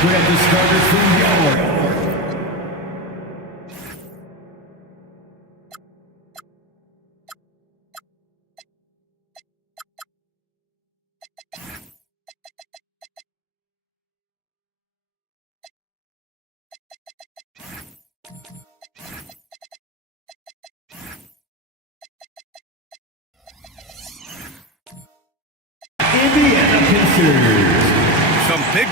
We have the starters from Yellow. Indiana Pacers. Some big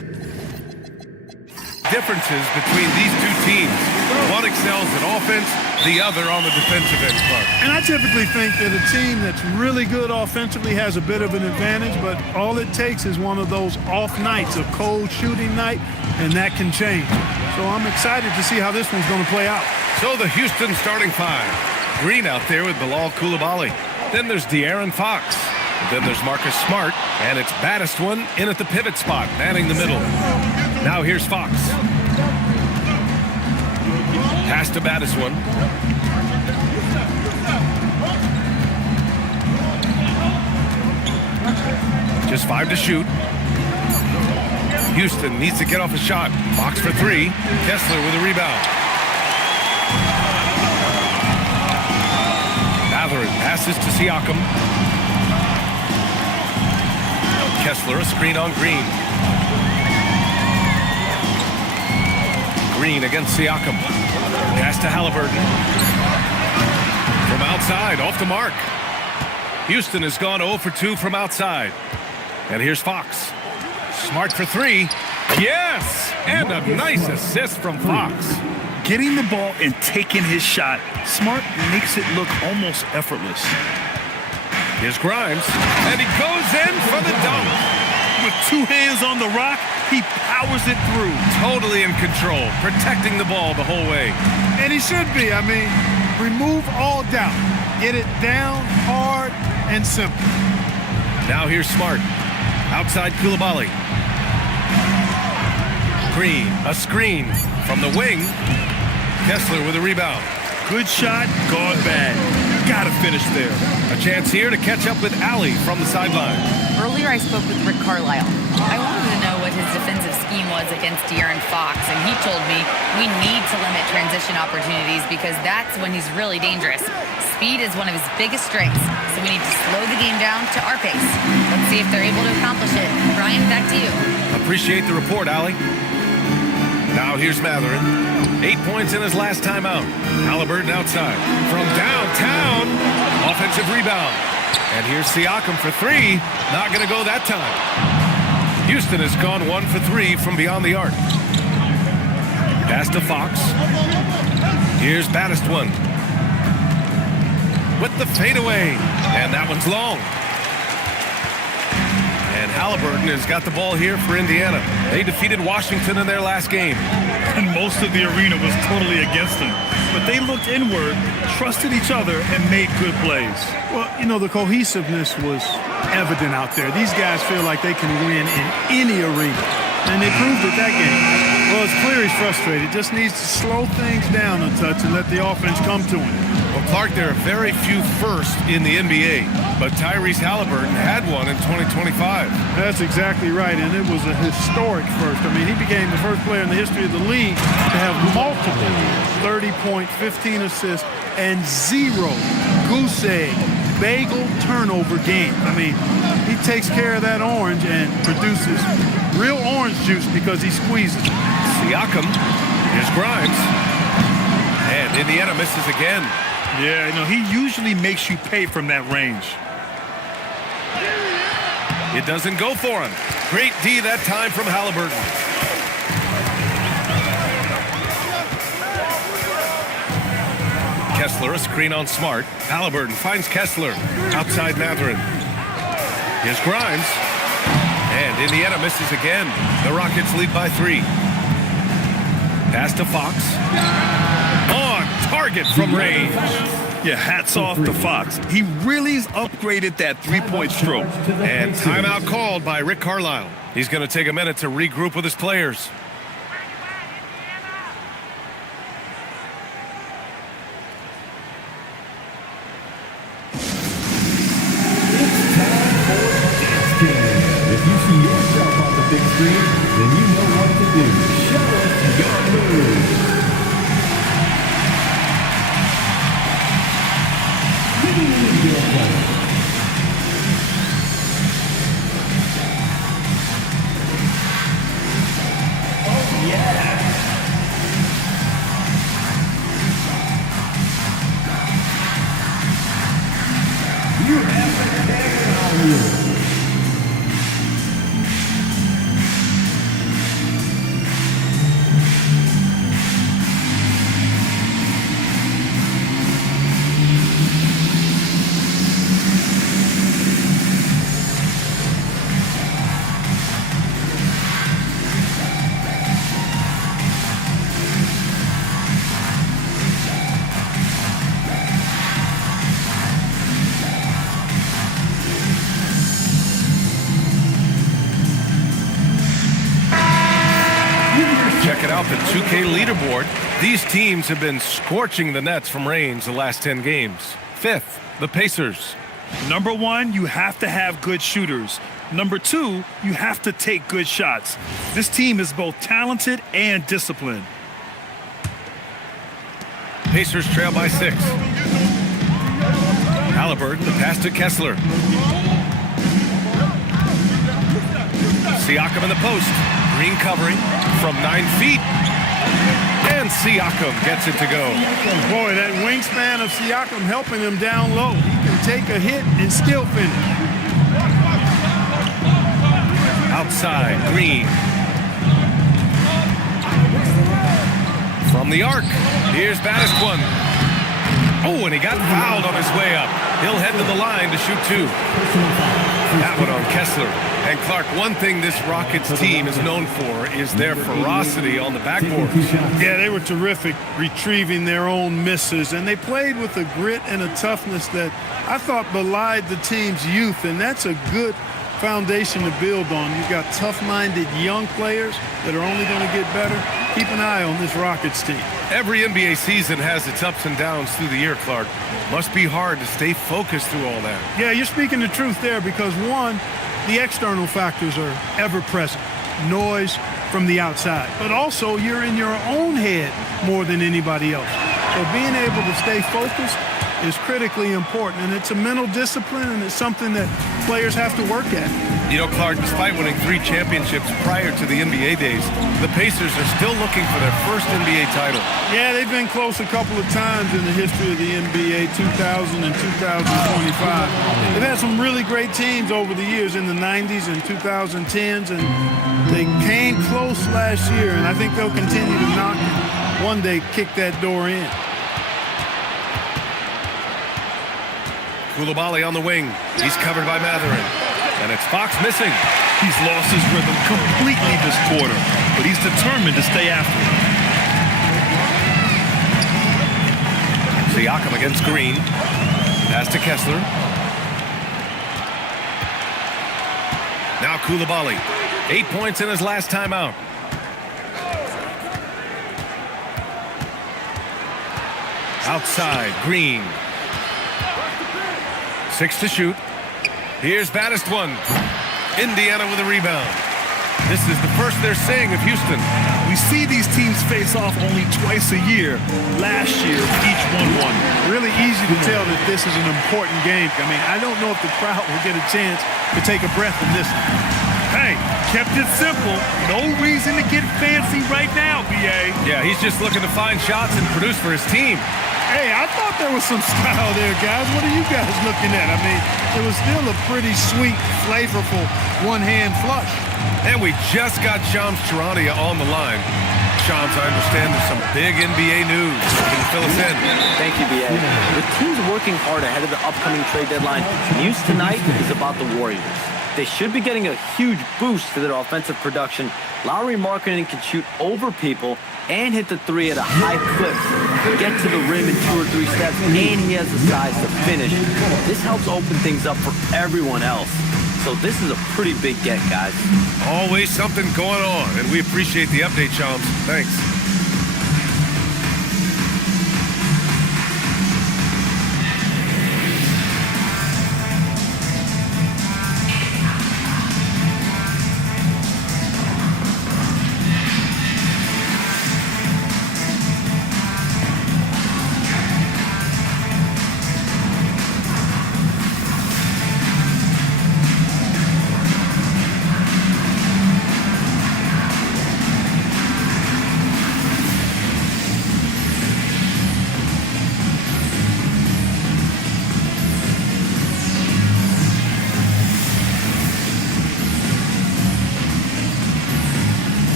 differences between these two teams. One excels in offense, the other on the defensive end, Clark. And I typically think that a team that's really good offensively has a bit of an advantage, but all it takes is one of those off nights, a cold shooting night, and that can change. So I'm excited to see how this one's going to play out. So the Houston starting five. Green out there with Bilal Coulibaly. Then there's De'Aaron Fox. Then there's Marcus Smart, and it's baddest one in at the pivot spot, manning the middle. Now here's Fox. Pass to baddest one. Just 5 to shoot. Houston needs to get off a shot. Fox for 3. Kessler with a rebound. Mathurin passes to Siakam. Kessler, a screen on Green. Green against Siakam. Pass to Halliburton. From outside, off the mark. Houston has gone 0 for 2 from outside. And here's Fox. Smart for 3. Yes! And a nice assist from Fox. Getting the ball and taking his shot, Smart makes it look almost effortless. Here's Grimes, and he goes in for the dunk. With 2 hands on the rock, he powers it through. Totally in control, protecting the ball the whole way. And he should be. I mean, remove all doubt. Get it down, hard, and simple. Now here's Smart. Outside Coulibaly. Green, a screen from the wing. Kessler with a rebound. Good shot, gone bad. Gotta finish there. A chance here to catch up with Allie from the sideline. Earlier I spoke with Rick Carlisle. I wanted to know what his defensive scheme was against De'Aaron Fox, and he told me we need to limit transition opportunities because that's when he's really dangerous. Speed is one of his biggest strengths, so we need to slow the game down to our pace. Let's see if they're able to accomplish it. Brian, back to you. Appreciate the report, Allie. Now here's Mathurin. 8 points in his last timeout. Halliburton outside. From downtown, offensive rebound. And here's Siakam for 3. Not going to go that time. Houston has gone 1 for 3 from beyond the arc. Pass to Fox. Here's baddest one. With the fadeaway. And that one's long. And Halliburton has got the ball here for Indiana. They defeated Washington in their last game. And most of the arena was totally against them. But they looked inward, trusted each other, and made good plays. Well, you know, the cohesiveness was evident out there. These guys feel like they can win in any arena. And they proved it that game. Well, it's clear he's frustrated. Just needs to slow things down a touch and let the offense come to him. Well, Clark, there are very few firsts in the NBA, but Tyrese Halliburton had one in 2025. That's exactly right, and it was a historic first. I mean, he became the first player in the history of the league to have multiple 30-point, 15 assists, and 0 goose egg, bagel turnover games. I mean, he takes care of that orange and produces real orange juice because he squeezes it. Siakam, here's Grimes, and Indiana misses again. Yeah, no, he usually makes you pay from that range. It doesn't go for him. Great D that time from Halliburton. Kessler, a screen on Smart. Halliburton finds Kessler. Outside Mathurin. Here's Grimes. And Indiana misses again. The Rockets lead by 3. Pass to Fox. On target from range. Yeah, hats off to Fox. He really has upgraded that three-point stroke. And timeout called by Rick Carlisle. He's going to take a minute to regroup with his players. If you see yourself on the big screen, then you know what to do. Show us your moves. Your play. Oh, yeah. You have a tag on you. Check it out, the 2K leaderboard. These teams have been scorching the nets from range the last 10 games. Fifth, the Pacers. Number one, you have to have good shooters. Number two, you have to take good shots. This team is both talented and disciplined. Pacers trail by 6. Halliburton, the pass to Kessler. Siakam in the post. Green covering from 9 feet. And Siakam gets it to go. Boy, that wingspan of Siakam helping him down low. He can take a hit and still finish. Outside, Green. From the arc, here's Baddest one. Oh, and he got fouled on his way up. He'll head to the line to shoot 2. That one on Kessler. And Clark, one thing this Rockets team is known for is their ferocity on the backboard. Yeah, they were terrific retrieving their own misses, and they played with a grit and a toughness that I thought belied the team's youth, and that's a good foundation to build on. You've got tough-minded young players that are only going to get better. Keep an eye on this Rockets team. Every NBA season has its ups and downs through the year, Clark. Must be hard to stay focused through all that. Yeah, you're speaking the truth there because, one, the external factors are ever present. Noise from the outside. But also, you're in your own head more than anybody else. So being able to stay focused is critically important. And it's a mental discipline, and it's something that players have to work at. You know, Clark, despite winning 3 championships prior to the NBA days, the Pacers are still looking for their first NBA title. Yeah, they've been close a couple of times in the history of the NBA, 2000 and 2025. They've had some really great teams over the years in the 90s and 2010s, and they came close last year, and I think they'll continue to knock and one day kick that door in. Koulibaly on the wing. He's covered by Matherin. And it's Fox missing. He's lost his rhythm completely this quarter, but he's determined to stay after it. Siakam against Green. Pass to Kessler. Now Koulibaly. 8 points in his last time out. Outside, Green. 6 to shoot. Here's Baddest one. Indiana with a rebound. This is the first they're seeing of Houston. We see these teams face off only twice a year. Last year, each won. Really easy to tell that this is an important game. I mean, I don't know if the crowd will get a chance to take a breath in this one. Hey, kept it simple. No reason to get fancy right now, B.A. Yeah, he's just looking to find shots and produce for his team. Hey, I thought there was some style there, guys. What are you guys looking at? I mean, it was still a pretty sweet, flavorful one-hand flush. And we just got Shams Charania on the line. Shams, I understand there's some big NBA news. Can you fill us in? Thank you, B.A. The team's working hard ahead of the upcoming trade deadline. News tonight is about the Warriors. They should be getting a huge boost to their offensive production. Lauri Markkanen can shoot over people and hit the 3 at a high clip. Get to the rim in 2 or 3 steps, and he has the size to finish. This helps open things up for everyone else. So this is a pretty big get, guys. Always something going on, and we appreciate the update, Shams. Thanks.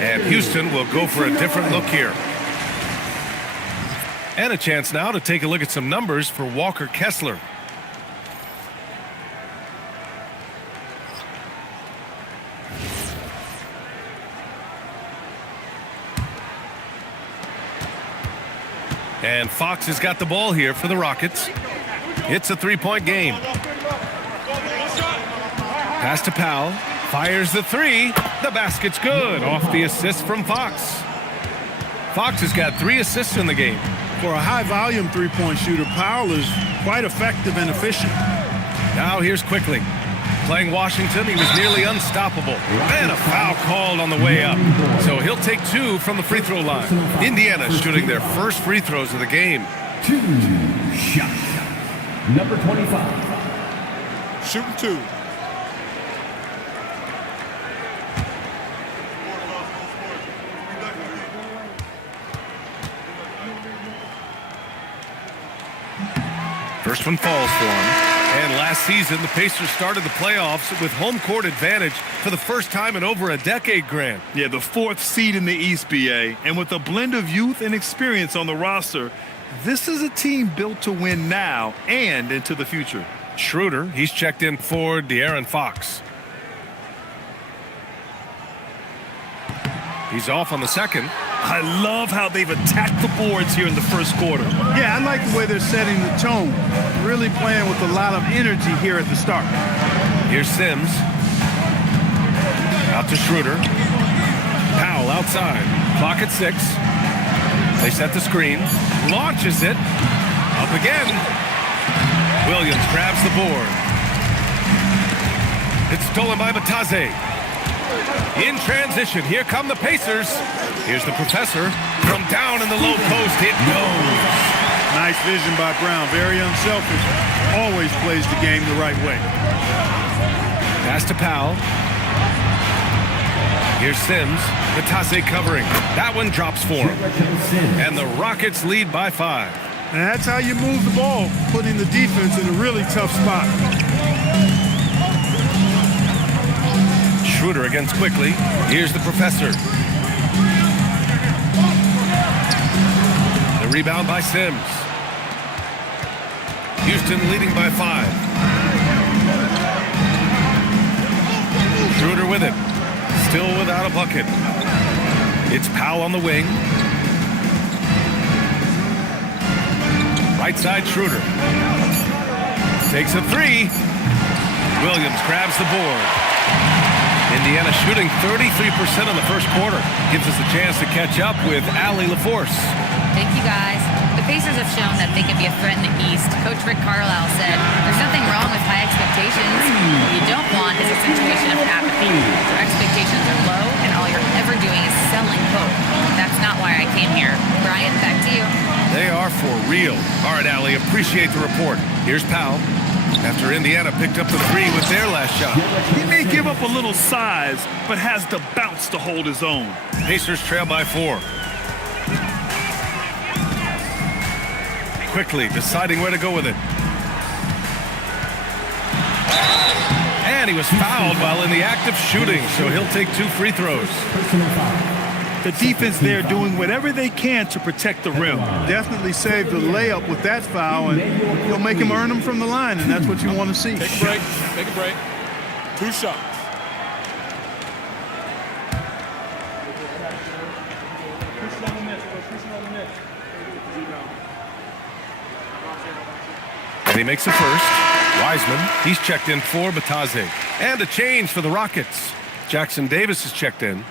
And Houston will go for a different look here. And a chance now to take a look at some numbers for Walker Kessler. And Fox has got the ball here for the Rockets. It's a three-point game. Pass to Powell. Fires the three. The basket's good. Off the assist from Fox. Fox has got 3 assists in the game. For a high-volume three-point shooter, Powell is quite effective and efficient. Now here's Quickly. Playing Washington, he was nearly unstoppable. And a foul called on the way up. So he'll take 2 from the free throw line. Indiana shooting their first free throws of the game. 2 shot. Number 25. Shooting 2. First one falls for him. And last season, the Pacers started the playoffs with home court advantage for the first time in over a decade, Grant. Yeah, the 4th seed in the East, BA. And with a blend of youth and experience on the roster, this is a team built to win now and into the future. Schroeder, he's checked in for De'Aaron Fox. He's off on the second. I love how they've attacked the boards here in the first quarter. Yeah, I like the way they're setting the tone. Really playing with a lot of energy here at the start. Here's Sims. Out to Schroeder. Powell outside. Clock at 6. They set the screen. Launches it. Up again. Williams grabs the board. It's stolen by Bataze. In transition, here come the Pacers. Here's the professor. From down in the low post, it goes. Nice vision by Brown. Very unselfish. Always plays the game the right way. Pass to Powell. Here's Sims. Bataze covering. That one drops for him. And the Rockets lead by 5. And that's how you move the ball, putting the defense in a really tough spot. Schroeder against Quickly. Here's the professor. The rebound by Sims. Houston leading by 5. Schroeder with it. Still without a bucket. It's Powell on the wing. Right side Schroeder. Takes a 3. Williams grabs the board. Indiana shooting 33% in the first quarter. Gives us a chance to catch up with Allie LaForce. Thank you, guys. The Pacers have shown that they can be a threat in the East. Coach Rick Carlisle said, there's nothing wrong with high expectations. What you don't want is a situation of apathy. Your expectations are low, and all you're ever doing is selling hope. That's not why I came here. Brian, back to you. They are for real. All right, Allie, appreciate the report. Here's Powell. After Indiana picked up the 3 with their last shot. He may give up a little size, but has the bounce to hold his own. Pacers trail by 4. Quickly deciding where to go with it. And he was fouled while in the act of shooting, so he'll take 2 free throws. The defense there doing whatever they can to protect the rim. Definitely saved the layup with that foul, and he'll make him earn them from the line, and that's what you want to see. Take a break. Take a break. 2 shots. And he makes the first. Wiseman, he's checked in for Bataze. And a change for the Rockets. Jackson Davis is checked in.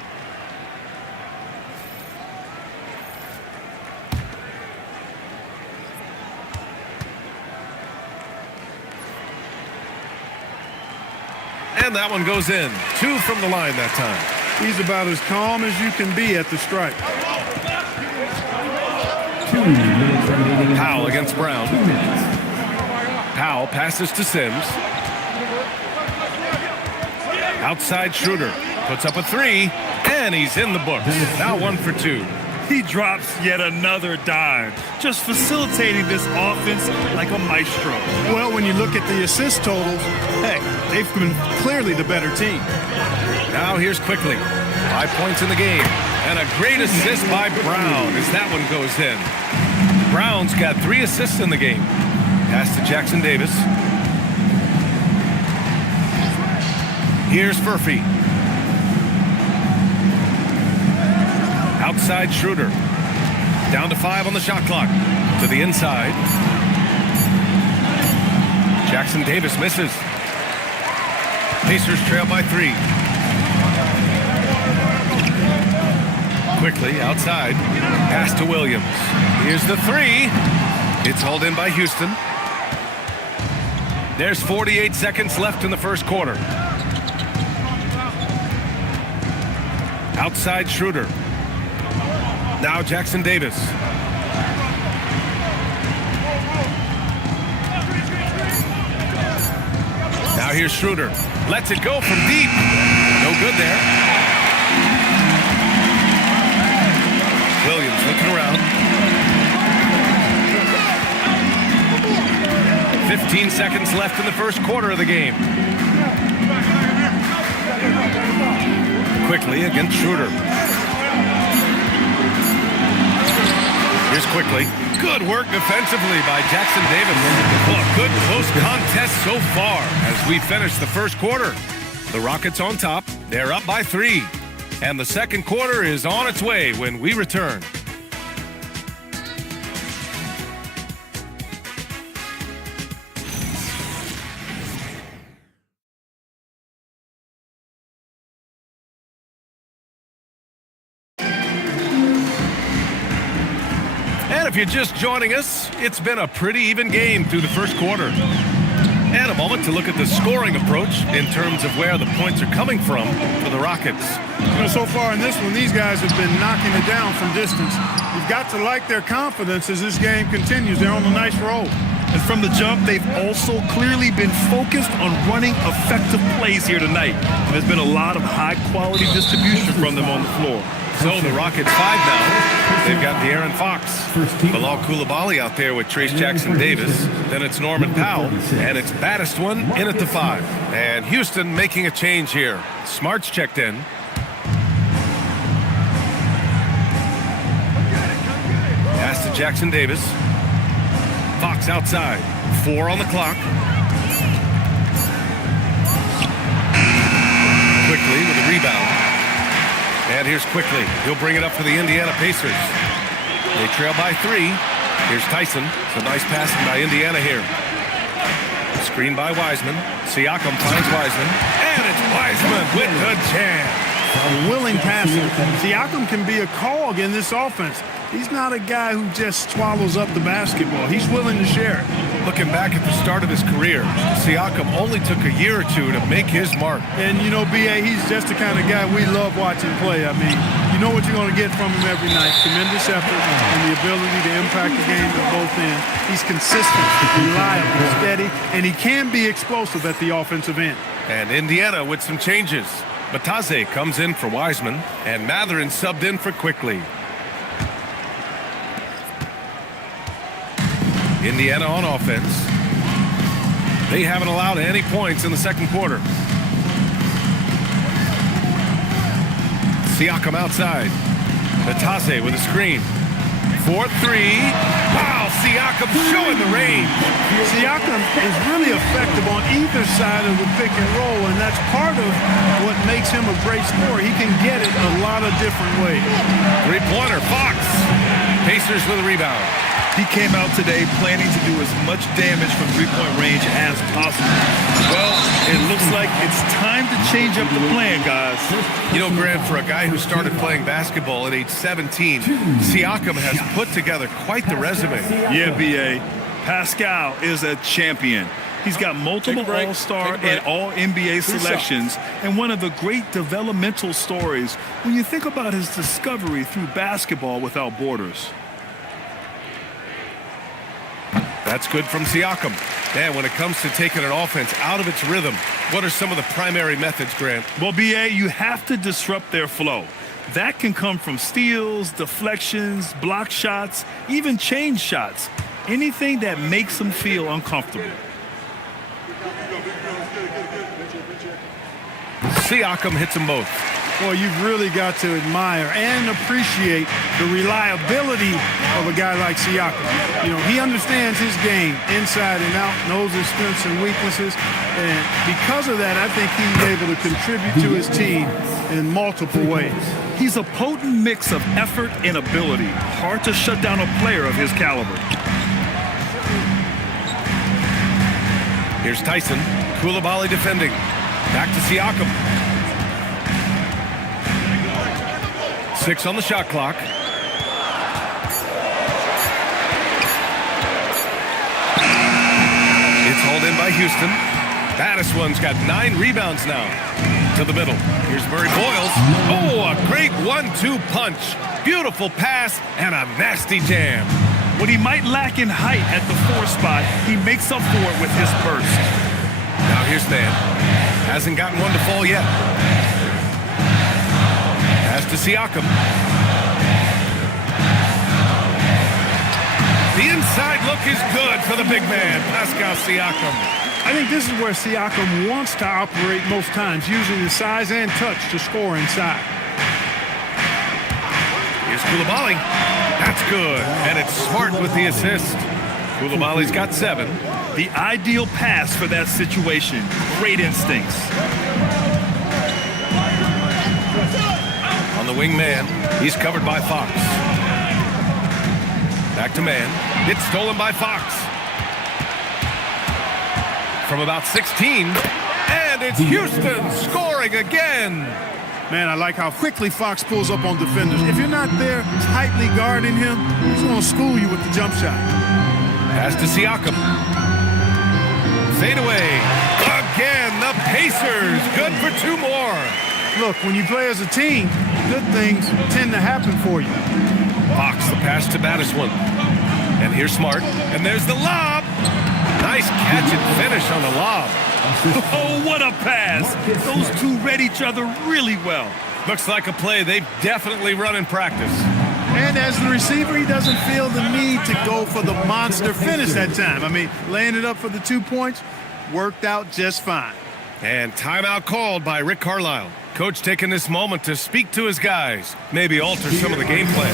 And that one goes in. 2 from the line that time. He's about as calm as you can be at the strike. 2 minutes remaining. Powell against Brown. Powell passes to Sims. Outside Schroeder. Puts up a 3. And he's in the books. Now 1 for 2. He drops yet another dime, just facilitating this offense like a maestro. Well, when you look at the assist totals, heck, they've been clearly the better team. Now here's Quickly. 5 points in the game. And a great assist by Brown as that one goes in. Brown's got 3 assists in the game. Pass to Jackson Davis. Here's Furphy. Outside Schroeder. Down to 5 on the shot clock. To the inside. Jackson Davis misses. Pacers trail by 3. Quickly outside. Pass to Williams. Here's the 3. It's hauled in by Houston. There's 48 seconds left in the first quarter. Outside Schroeder. Now Jackson Davis. Now here's Schroeder. Lets it go from deep. No good there. Williams looking around. 15 seconds left in the first quarter of the game. Quickly against Schroeder. Here's Quickly. Good work defensively by Jackson Davis. Well, a good close contest so far as we finish the first quarter. The Rockets on top. They're up by 3. And the second quarter is on its way when we return. And if you're just joining us, it's been a pretty even game through the first quarter. And a moment to look at the scoring approach in terms of where the points are coming from for the Rockets. You know, so far in this one, these guys have been knocking it down from distance. You've got to like their confidence as this game continues. They're on a nice roll. And from the jump, they've also clearly been focused on running effective plays here tonight. And there's been a lot of high-quality distribution from them on the floor. So the Rockets 5 now. They've got De'Aaron Fox, Bilal Coulibaly out there with Trace Jackson Davis. Then it's Norman Powell, and it's baddest one in at the 5. And Houston making a change here. Smart's checked in. Pass to Jackson Davis. Fox outside. 4 on the clock. Quickly with a rebound. And here's Quickly. He'll bring it up for the Indiana Pacers. They trail by 3. Here's Tyson. It's a nice passing by Indiana here. Screen by Wiseman. Siakam finds Wiseman. And it's Wiseman with the jam. A willing passer. Siakam can be a cog in this offense. He's not a guy who just swallows up the basketball. He's willing to share it. Looking back at the start of his career, Siakam only took a year or 2 to make his mark. And, you know, B.A., he's just the kind of guy we love watching play. I mean, you know what you're going to get from him every night. Tremendous effort and the ability to impact the game at both ends. He's consistent, reliable, steady, and he can be explosive at the offensive end. And Indiana with some changes. Bataze comes in for Wiseman, and Matherin subbed in for Quickly. Indiana on offense. They haven't allowed any points in the second quarter. Siakam outside. Bataze with a screen. 4-3. Wow, Siakam showing the range. Siakam is really effective on either side of the pick and roll, and that's part of what makes him a great scorer. He can get it a lot of different ways. Three-pointer, Fox. Pacers with a rebound. He came out today planning to do as much damage from three-point range as possible. Well, it looks like it's time to change up the plan, guys. You know, Grant, for a guy who started playing basketball at age 17, Siakam has put together quite the resume. Yeah, B.A. Pascal is a champion. He's got multiple All-Star and All-NBA selections, and one of the great developmental stories when you think about his discovery through basketball without borders. That's good from Siakam. And when it comes to taking an offense out of its rhythm, what are some of the primary methods, Grant? Well, B.A., you have to disrupt their flow. That can come from steals, deflections, block shots, even change shots. Anything that makes them feel uncomfortable. Siakam hits them both. Boy, you've really got to admire and appreciate the reliability of a guy like Siakam. You know, he understands his game inside and out, knows his strengths and weaknesses, and because of that, I think he's able to contribute to his team in multiple ways. He's a potent mix of effort and ability. Hard to shut down a player of his caliber. Here's Tyson. Koulibaly defending. Back to Siakam. 6 on the shot clock. It's hauled in by Houston. Baddison's got 9 rebounds now. To the middle. Here's Murray Boyles. Oh, a great 1-2 punch. Beautiful pass and a nasty jam. What he might lack in height at the 4 spot, he makes up for it with his burst. Now here's Van. Hasn't gotten one to fall yet. Pass to Siakam. The inside look is good for the big man, Pascal Siakam. I think this is where Siakam wants to operate most times, using his size and touch to score inside. Here's Koulibaly. That's good, and it's Smart with the assist. Koulibaly's got 7. The ideal pass for that situation. Great instincts. On the wing man, he's covered by Fox. Back to man. It's stolen by Fox. From about 16, and it's Houston scoring again. Man, I like how quickly Fox pulls up on defenders. If you're not there tightly guarding him, he's going to school you with the jump shot. Pass to Siakam. Fade away. Again, the Pacers. Good for 2 more. Look, when you play as a team, good things tend to happen for you. Fox, the pass to Baddison. And here's Smart. And there's the lob. Nice catch and finish on the lob. Oh, what a pass. Those two read each other really well. Looks like a play they've definitely run in practice. And as the receiver, he doesn't feel the need to go for the monster finish that time. I mean, laying it up for the 2 points worked out just fine. And timeout called by Rick Carlisle. Coach taking this moment to speak to his guys. Maybe alter some of the game plan.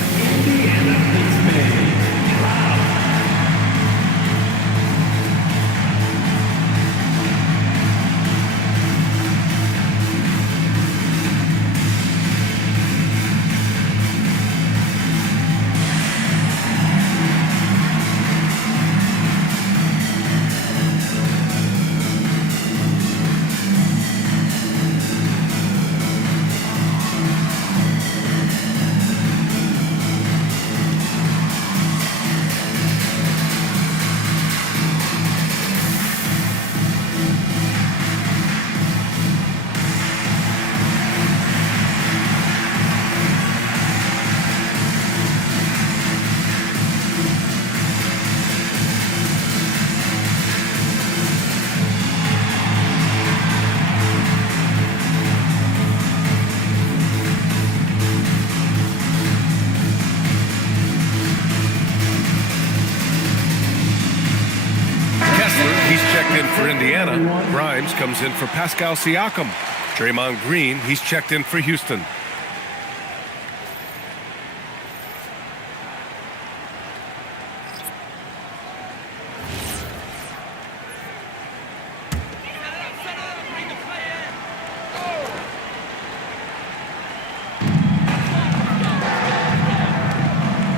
For Indiana, Grimes comes in for Pascal Siakam. Draymond Green, he's checked in for Houston.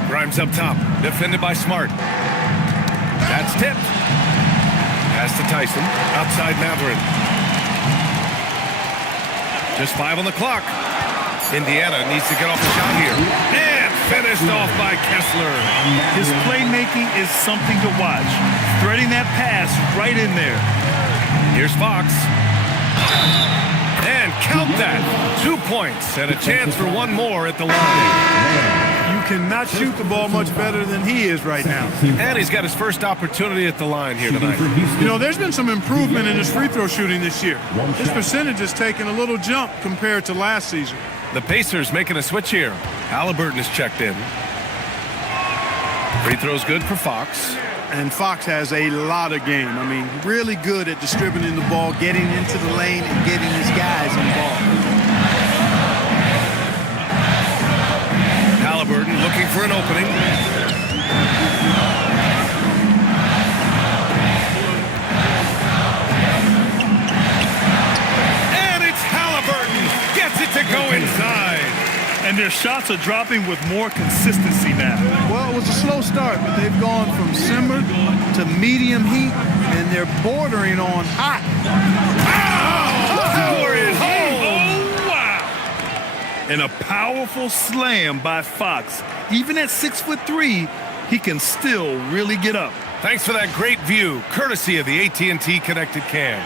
Grimes up top, defended by Smart. That's tipped. Pass to Tyson, outside Matherin. Just 5 on the clock. Indiana needs to get off the shot here. And finished off by Kessler. His playmaking is something to watch. Threading that pass right in there. Here's Fox. And count that. 2 points and a chance for 1 more at the line. You cannot shoot the ball much better than he is right now. And he's got his first opportunity at the line here tonight. You know, there's been some improvement in his free throw shooting this year. His percentage has taken a little jump compared to last season. The Pacers making a switch here. Halliburton is checked in. Free throw's good for Fox. And Fox has a lot of game. I mean, really good at distributing the ball, getting into the lane, and getting his guys involved. looking for an opening. And it's Halliburton. Gets it to go inside. And their shots are dropping with more consistency now. Well, it was a slow start, but they've gone from simmer to medium heat, and they're bordering on hot. Glorious hole. Oh, wow. And a powerful slam by Fox. Even at 6'3", he can still really get up. Thanks for that great view, courtesy of the AT&T Connected Cam.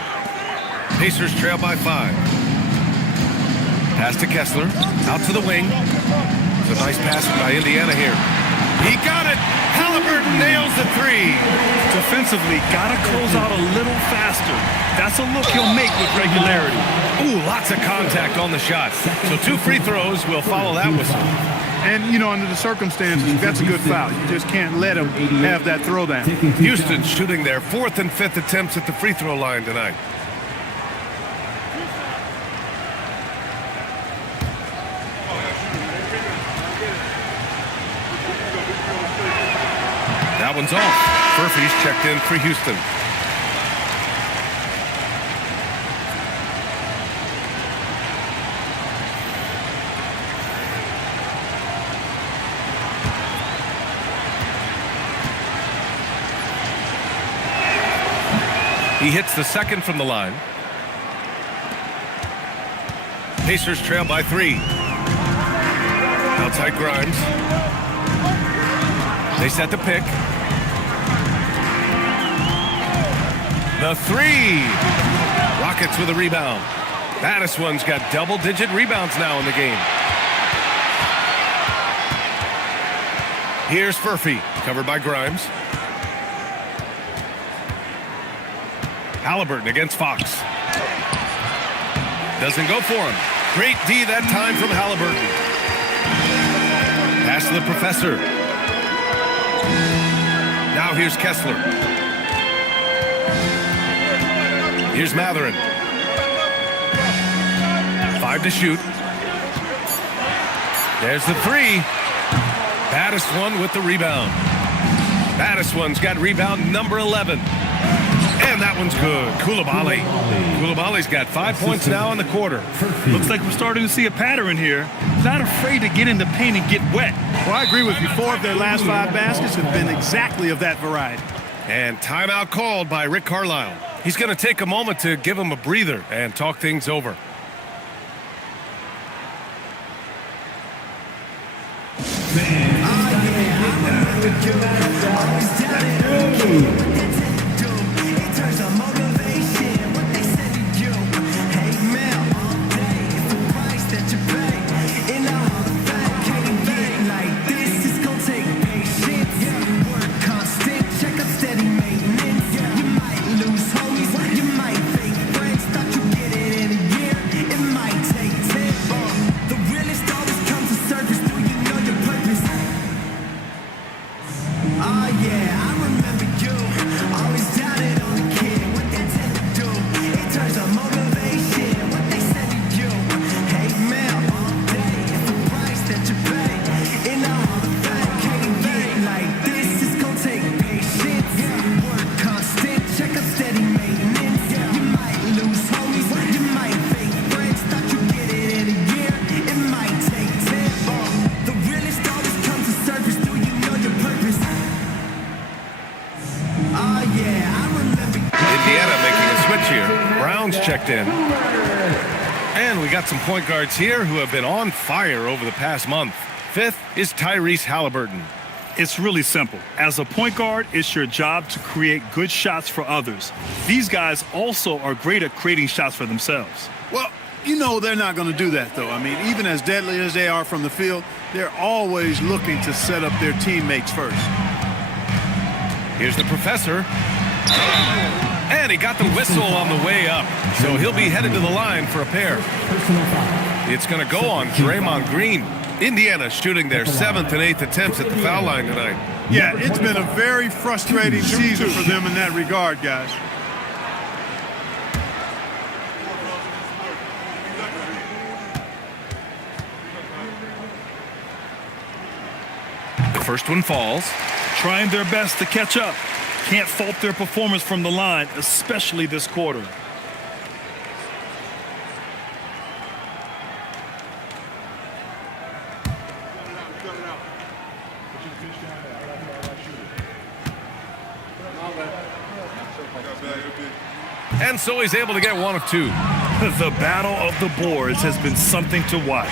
Pacers trail by 5. Pass to Kessler, out to the wing. It's a nice pass by Indiana here. He got it! Halliburton nails the 3. Defensively, gotta close out a little faster. That's a look he'll make with regularity. Ooh, lots of contact on the shot. So 2 free throws will follow that whistle. And, you know, under the circumstances, that's a good foul. You just can't let him have that throwdown. Houston shooting their 4th and 5th attempts at the free throw line tonight. That one's off. Furphy's checked in for Houston. He hits the 2nd from the line. Pacers trail by 3. Outside Grimes. They set the pick. The 3. Rockets with a rebound. Baddest one's got double-digit rebounds now in the game. Here's Furphy, covered by Grimes. Halliburton against Fox. Doesn't go for him. Great D that time from Halliburton. Pass to the professor. Now here's Kessler. Here's Matherin. 5 to shoot. There's the 3. Baddest one with the rebound. Baddest one's got rebound number 11. And that one's good. Koulibaly. Koulibaly's got 5 points now in the quarter. Looks like we're starting to see a pattern here. Not afraid to get in the paint and get wet. Well, I agree with you. 4 of their last 5 baskets have been exactly of that variety. And timeout called by Rick Carlisle. He's going to take a moment to give him a breather and talk things over. Checked in. And we got some point guards here who have been on fire over the past month. 5th is Tyrese Halliburton. It's really simple. As a point guard, it's your job to create good shots for others. These guys also are great at creating shots for themselves. Well, you know they're not going to do that, though. I mean, even as deadly as they are from the field, they're always looking to set up their teammates first. Here's the professor. And he got the whistle on the way up, so he'll be headed to the line for a pair. It's going to go on Draymond Green. Indiana shooting their 7th and 8th attempts at the foul line tonight. Yeah, it's been a very frustrating season for them in that regard, guys. First one falls. Trying their best to catch up. Can't fault their performance from the line, especially this quarter. And so he's able to get one of two. The battle of the boards has been something to watch.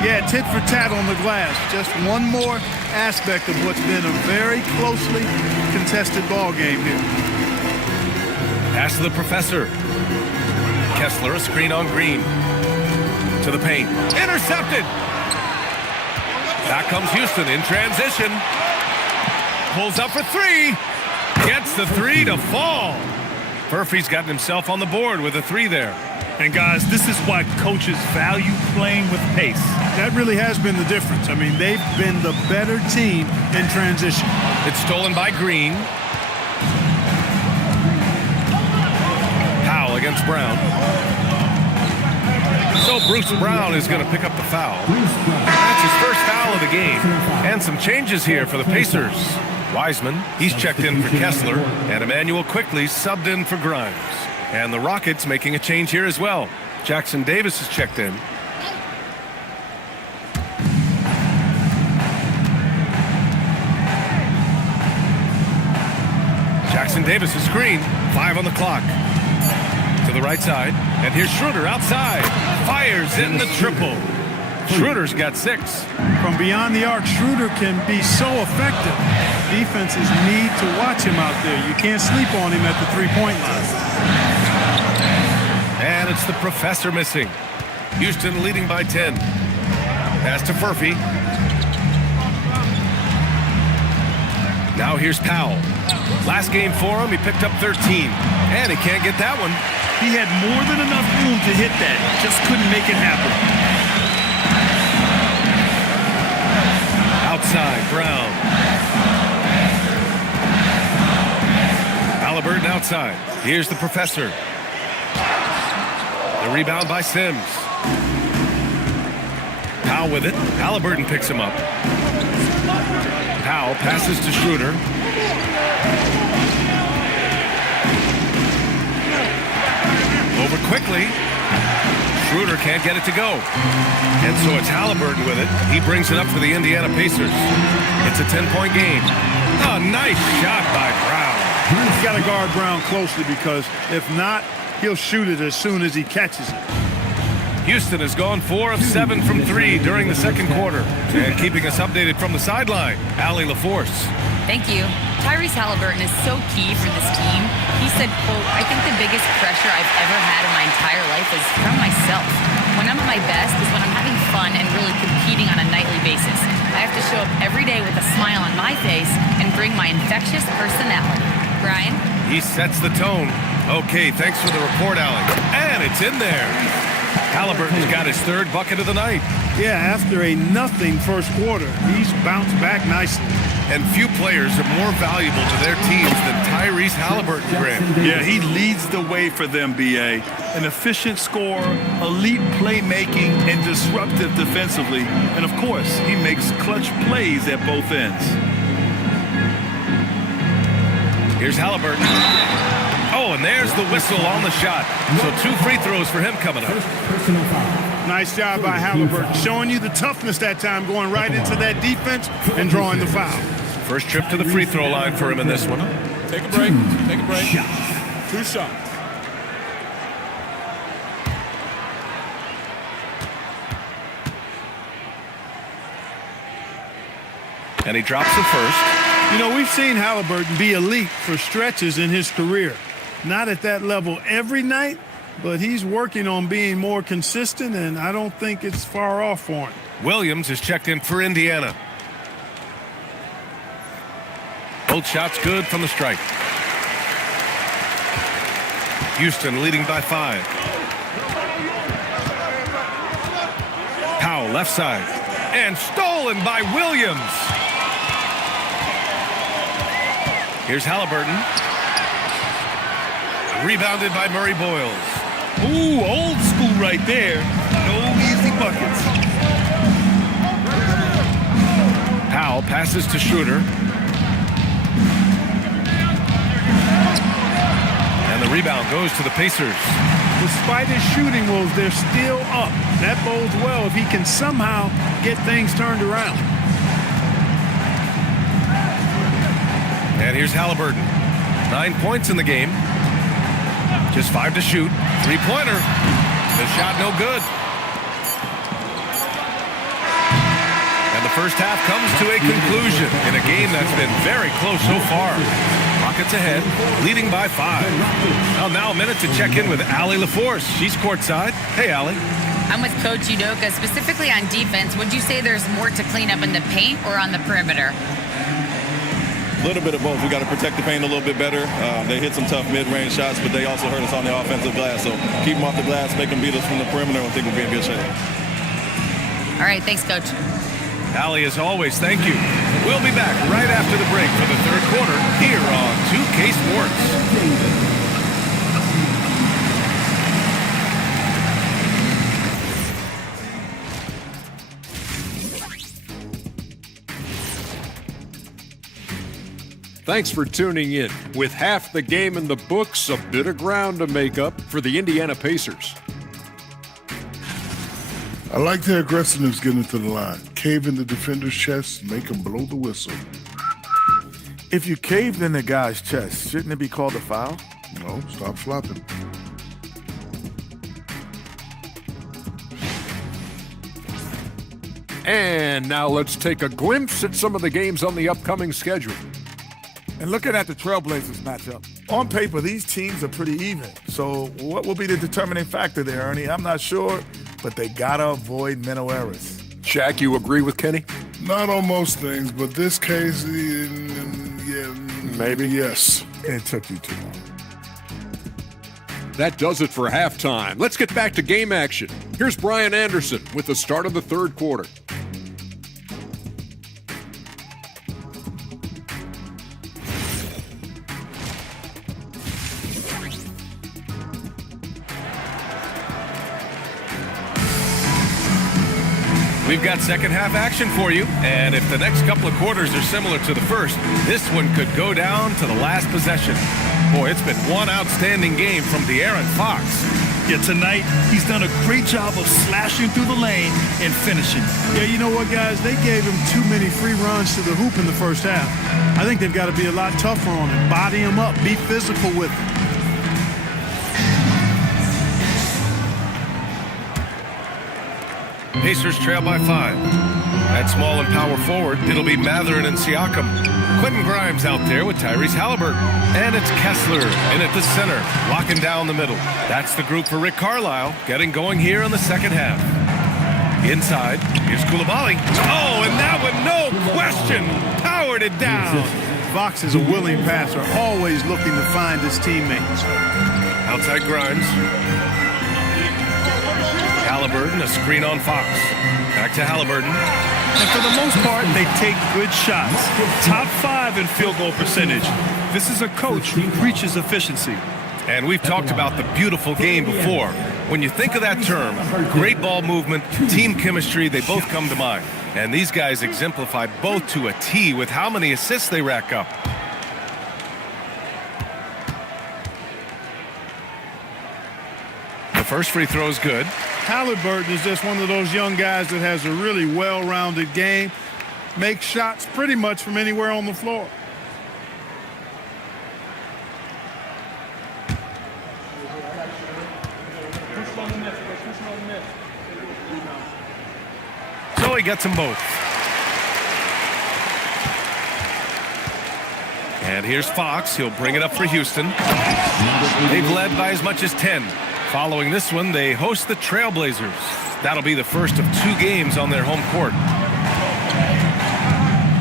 Yeah, tit for tat on the glass. Just one more aspect of what's been a very closely contested ball game here. Pass to the professor. Kessler, a screen on Green. To the paint. Intercepted. Back comes Houston in transition. Pulls up for three. Gets the three to fall. Murphy's gotten himself on the board with a three there. And guys, this is why coaches value playing with pace. That really has been the difference. I mean, they've been the better team in transition. It's stolen by Green. Powell against Brown. So Bruce Brown is going to pick up the foul. That's his first foul of the game. And some changes here for the Pacers. Wiseman, he's checked in for Kessler, and Emmanuel quickly subbed in for Grimes. And the Rockets making a change here as well. Jackson Davis is checked in. Jackson Davis is screen. 5 on the clock. To the right side. And here's Schroeder outside. Fires in the triple. Schroeder's got 6. From beyond the arc, Schroeder can be so effective. Defenses need to watch him out there. You can't sleep on him at the three-point line. And it's the professor missing. Houston leading by 10. Pass to Furphy. Now here's Powell. Last game for him, he picked up 13. And he can't get that one. He had more than enough room to hit that. Just couldn't make it happen. Outside, Brown. Halliburton outside. Here's the professor. The rebound by Sims. Powell with it. Halliburton picks him up. Powell passes to Schroeder. Over quickly. Schroeder can't get it to go. And so it's Halliburton with it. He brings it up for the Indiana Pacers. It's a 10-point game. A nice shot by Brown. He's got to guard Brown closely because if not, he'll shoot it as soon as he catches it. Houston has gone 4 of 7 from 3 during the second quarter. And keeping us updated from the sideline, Allie LaForce. Thank you. Tyrese Halliburton is so key for this team. He said, quote, "I think the biggest pressure I've ever had in my entire life is from myself. When I'm at my best is when I'm having fun and really competing on a nightly basis. I have to show up every day with a smile on my face and bring my infectious personality." Brian? He sets the tone. Okay, thanks for the report, Allie. And it's in there. Halliburton's got his 3rd bucket of the night. Yeah, after a nothing first quarter, he's bounced back nicely. And few players are more valuable to their teams than Tyrese Halliburton, Grant. Yeah, he leads the way for them, B.A. An efficient scorer, elite playmaking, and disruptive defensively. And, of course, he makes clutch plays at both ends. Here's Halliburton. Oh, and there's the whistle on the shot. So 2 free throws for him coming up. Nice job by Halliburton, showing you the toughness that time, going right into that defense and drawing the foul. First trip to the free throw line for him in this one. Take a break. Take a break. 2 shots. And he drops the first. You know, we've seen Halliburton be elite for stretches in his career. Not at that level every night, but he's working on being more consistent, and I don't think it's far off for him. Williams is checked in for Indiana. Both shots good from the strike. Houston leading by 5. Powell left side. And stolen by Williams. Here's Halliburton. Rebounded by Murray Boyles. Ooh, old school right there. No easy buckets. Powell Now passes to Schroeder. And the rebound goes to the Pacers. Despite his shooting woes, they're still up. That bodes well if he can somehow get things turned around. And here's Halliburton. 9 points in the game. Just 5 to shoot. Three-pointer. The shot no good. And the first half comes to a conclusion in a game that's been very close so far. Rockets ahead, leading by 5. Well, now a minute to check in with Allie LaForce. She's courtside. Hey, Allie. I'm with Coach Udoka. Specifically on defense, would you say there's more to clean up in the paint or on the perimeter? A little bit of both. We got to protect the paint a little bit better. They hit some tough mid-range shots, but they also hurt us on the offensive glass. So keep them off the glass, make them beat us from the perimeter, and I think we'll be in good shape. All right, thanks, Coach. Allie, as always, thank you. We'll be back right after the break for the third quarter here on 2K Sports. Thanks for tuning in. With half the game in the books, a bit of ground to make up for the Indiana Pacers. I like their aggressiveness getting to the line. Cave in the defender's chest, make him blow the whistle. If you caved in the guy's chest, shouldn't it be called a foul? No, stop flopping. And now let's take a glimpse at some of the games on the upcoming schedule. And looking at the Trailblazers matchup, on paper, these teams are pretty even. So what will be the determining factor there, Ernie? I'm not sure, but they gotta avoid mental errors. Shaq, you agree with Kenny? Not on most things, but this case, yeah, Maybe. yes. It took you too long. That does it for halftime. Let's get back to game action. Here's Brian Anderson with the start of the third quarter. We've got second half action for you, and if the next couple of quarters are similar to the first, this one could go down to the last possession. Boy, it's been one outstanding game from De'Aaron Fox. Yeah, tonight he's done a great job of slashing through the lane and finishing. Yeah, you know what, guys? They gave him too many free runs to the hoop in the first half. I think they've got to be a lot tougher on him. Body him up. Be physical with him. Pacers trail by 5. At small and power forward, it'll be Mathurin and Siakam. Quentin Grimes out there with Tyrese Halliburton. And it's Kessler in at the center, locking down the middle. That's the group for Rick Carlisle, getting going here in the second half. Inside, here's Coulibaly. Oh, and that one, no question, powered it down. Fox is a willing passer, always looking to find his teammates. Outside Grimes. Halliburton, a screen on Fox. Back to Halliburton. And for the most part, they take good shots. Top 5 in field goal percentage. This is a coach who preaches efficiency. And we've talked about the beautiful game before. When you think of that term, great ball movement, team chemistry, they both come to mind. And these guys exemplify both to a T with how many assists they rack up. The first free throw is good. Halliburton is just one of those young guys that has a really well-rounded game. Makes shots pretty much from anywhere on the floor. So he gets them both. And here's Fox. He'll bring it up for Houston. They've led by as much as 10. Following this one, they host the Trailblazers. That'll be the first of 2 games on their home court.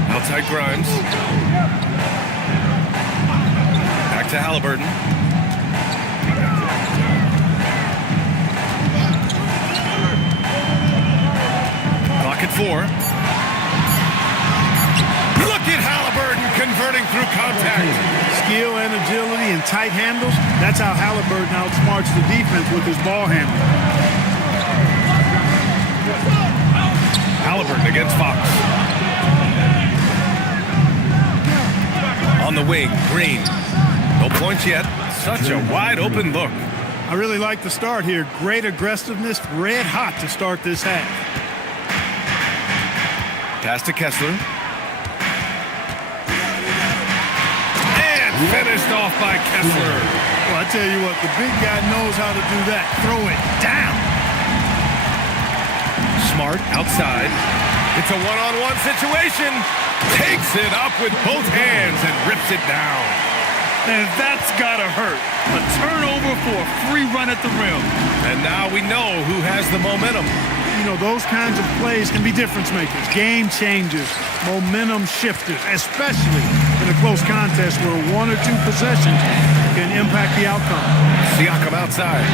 Outside Grimes. Back to Halliburton. Clock at 4. Look at Halliburton converting through contact. Skill and agility and tight handles. That's how Halliburton outsmarts the defense with his ball handling. Halliburton against Fox. On the wing, Green. No points yet. Such a wide open look. I really like the start here. Great aggressiveness, red hot to start this half. Pass to Kessler. And finished off by Kessler. Well, I tell you what, the big guy knows how to do that. Throw it down. Smart outside. It's a one-on-one situation. Takes it up with both hands and rips it down. And that's gotta hurt. A turnover for a free run at the rim. And now we know who has the momentum. You know, those kinds of plays can be difference makers, game changers, momentum shifters, especially in a close contest where one or two possessions can impact the outcome. Siakam outside.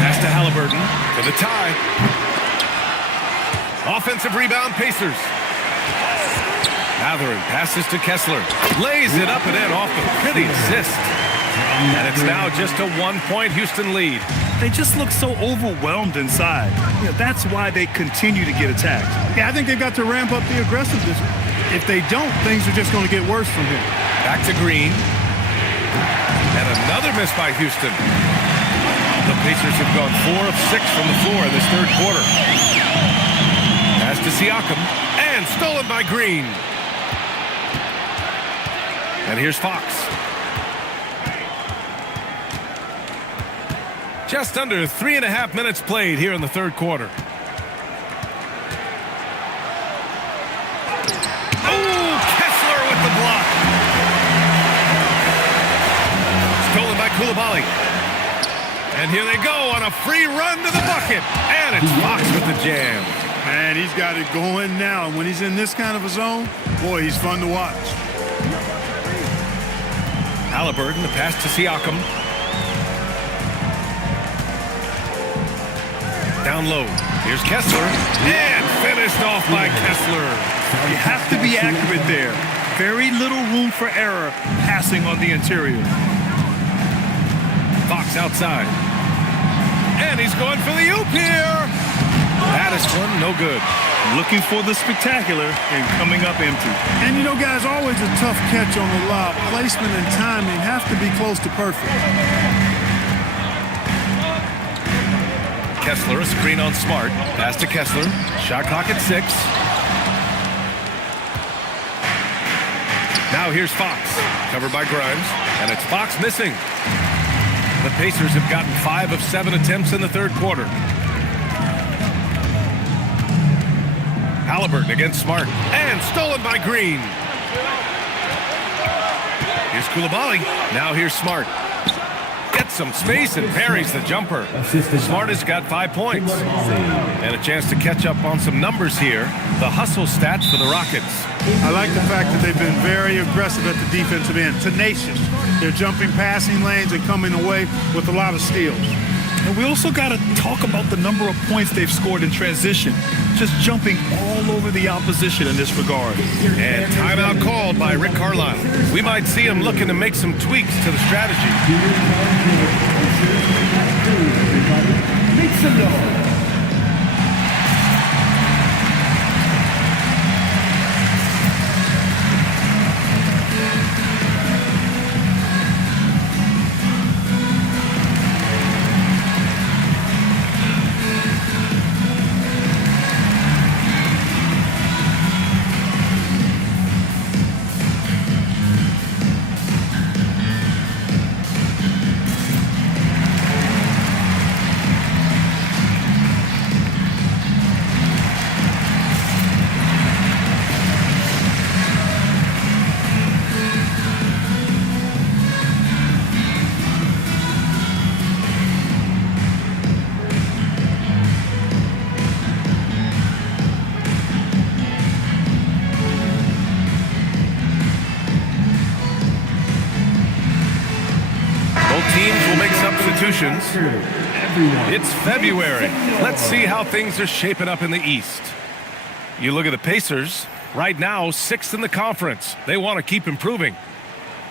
Pass to Halliburton for the tie. Offensive rebound, Pacers. Matherin passes to Kessler. Lays it up and in off the pretty assist. And it's now just a 1-point Houston lead. They just look so overwhelmed inside. That's why they continue to get attacked. Yeah, I think they've got to ramp up the aggressiveness. If they don't, things are just going to get worse from here. Back to Green. And another miss by Houston. The Pacers have gone 4 of 6 from the floor in this third quarter. Pass to Siakam. And stolen by Green. And here's Fox. Just under 3.5 minutes played here in the third quarter. Oh, Kessler with the block. Stolen by Coulibaly. And here they go on a free run to the bucket. And it's Fox with the jam. Man, he's got it going now. And when he's in this kind of a zone, boy, he's fun to watch. Halliburton, the pass to Siakam. Down low. Here's Kessler. And finished off by Kessler. You have to be accurate there. Very little room for error passing on the interior. Fox outside. And he's going for the oop here. That is one no good. Looking for the spectacular and coming up empty. And you know, guys, always a tough catch on the lob. Placement and timing have to be close to perfect. Kessler, a screen on Smart. Pass to Kessler. Shot clock at 6. Now here's Fox. Covered by Grimes. And it's Fox missing. The Pacers have gotten 5 of 7 attempts in the third quarter. Halliburton against Smart. And stolen by Green. Here's Coulibaly. Now here's Smart. Gets some space and parries the jumper. Smart has got 5 points. And a chance to catch up on some numbers here. The hustle stats for the Rockets. I like the fact that they've been very aggressive at the defensive end. Tenacious. They're jumping passing lanes and coming away with a lot of steals. And we also got to talk about the number of points they've scored in transition. Just jumping all over the opposition in this regard. And timeout called by Rick Carlisle. We might see him looking to make some tweaks to the strategy. Make some noise. Teams will make substitutions. It's February. Let's see how things are shaping up in the East. You look at the Pacers. Right now, 6th in the conference. They want to keep improving.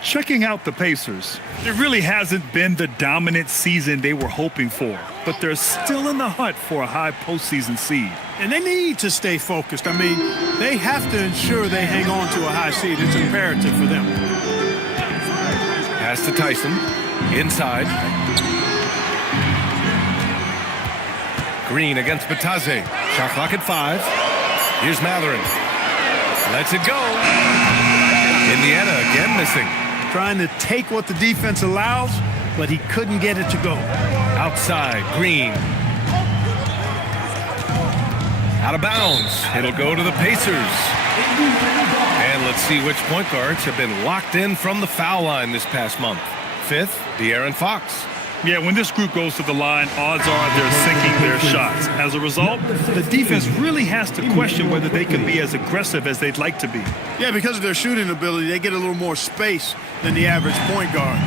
Checking out the Pacers, it really hasn't been the dominant season they were hoping for, but they're still in the hunt for a high postseason seed. And they need to stay focused. I mean, they have to ensure they hang on to a high seed. It's imperative for them. Pass to Tyson. Inside. Green against Batase. Shot clock at 5. Here's Matherin. Lets it go. Indiana again missing. Trying to take what the defense allows, but he couldn't get it to go. Outside, Green. Out of bounds. It'll go to the Pacers. And let's see which point guards have been locked in from the foul line this past month. 5th, De'Aaron Fox. Yeah, when this group goes to the line, odds are they're sinking their shots. As a result, the defense really has to question whether they can be as aggressive as they'd like to be. Yeah, because of their shooting ability, they get a little more space than the average point guard.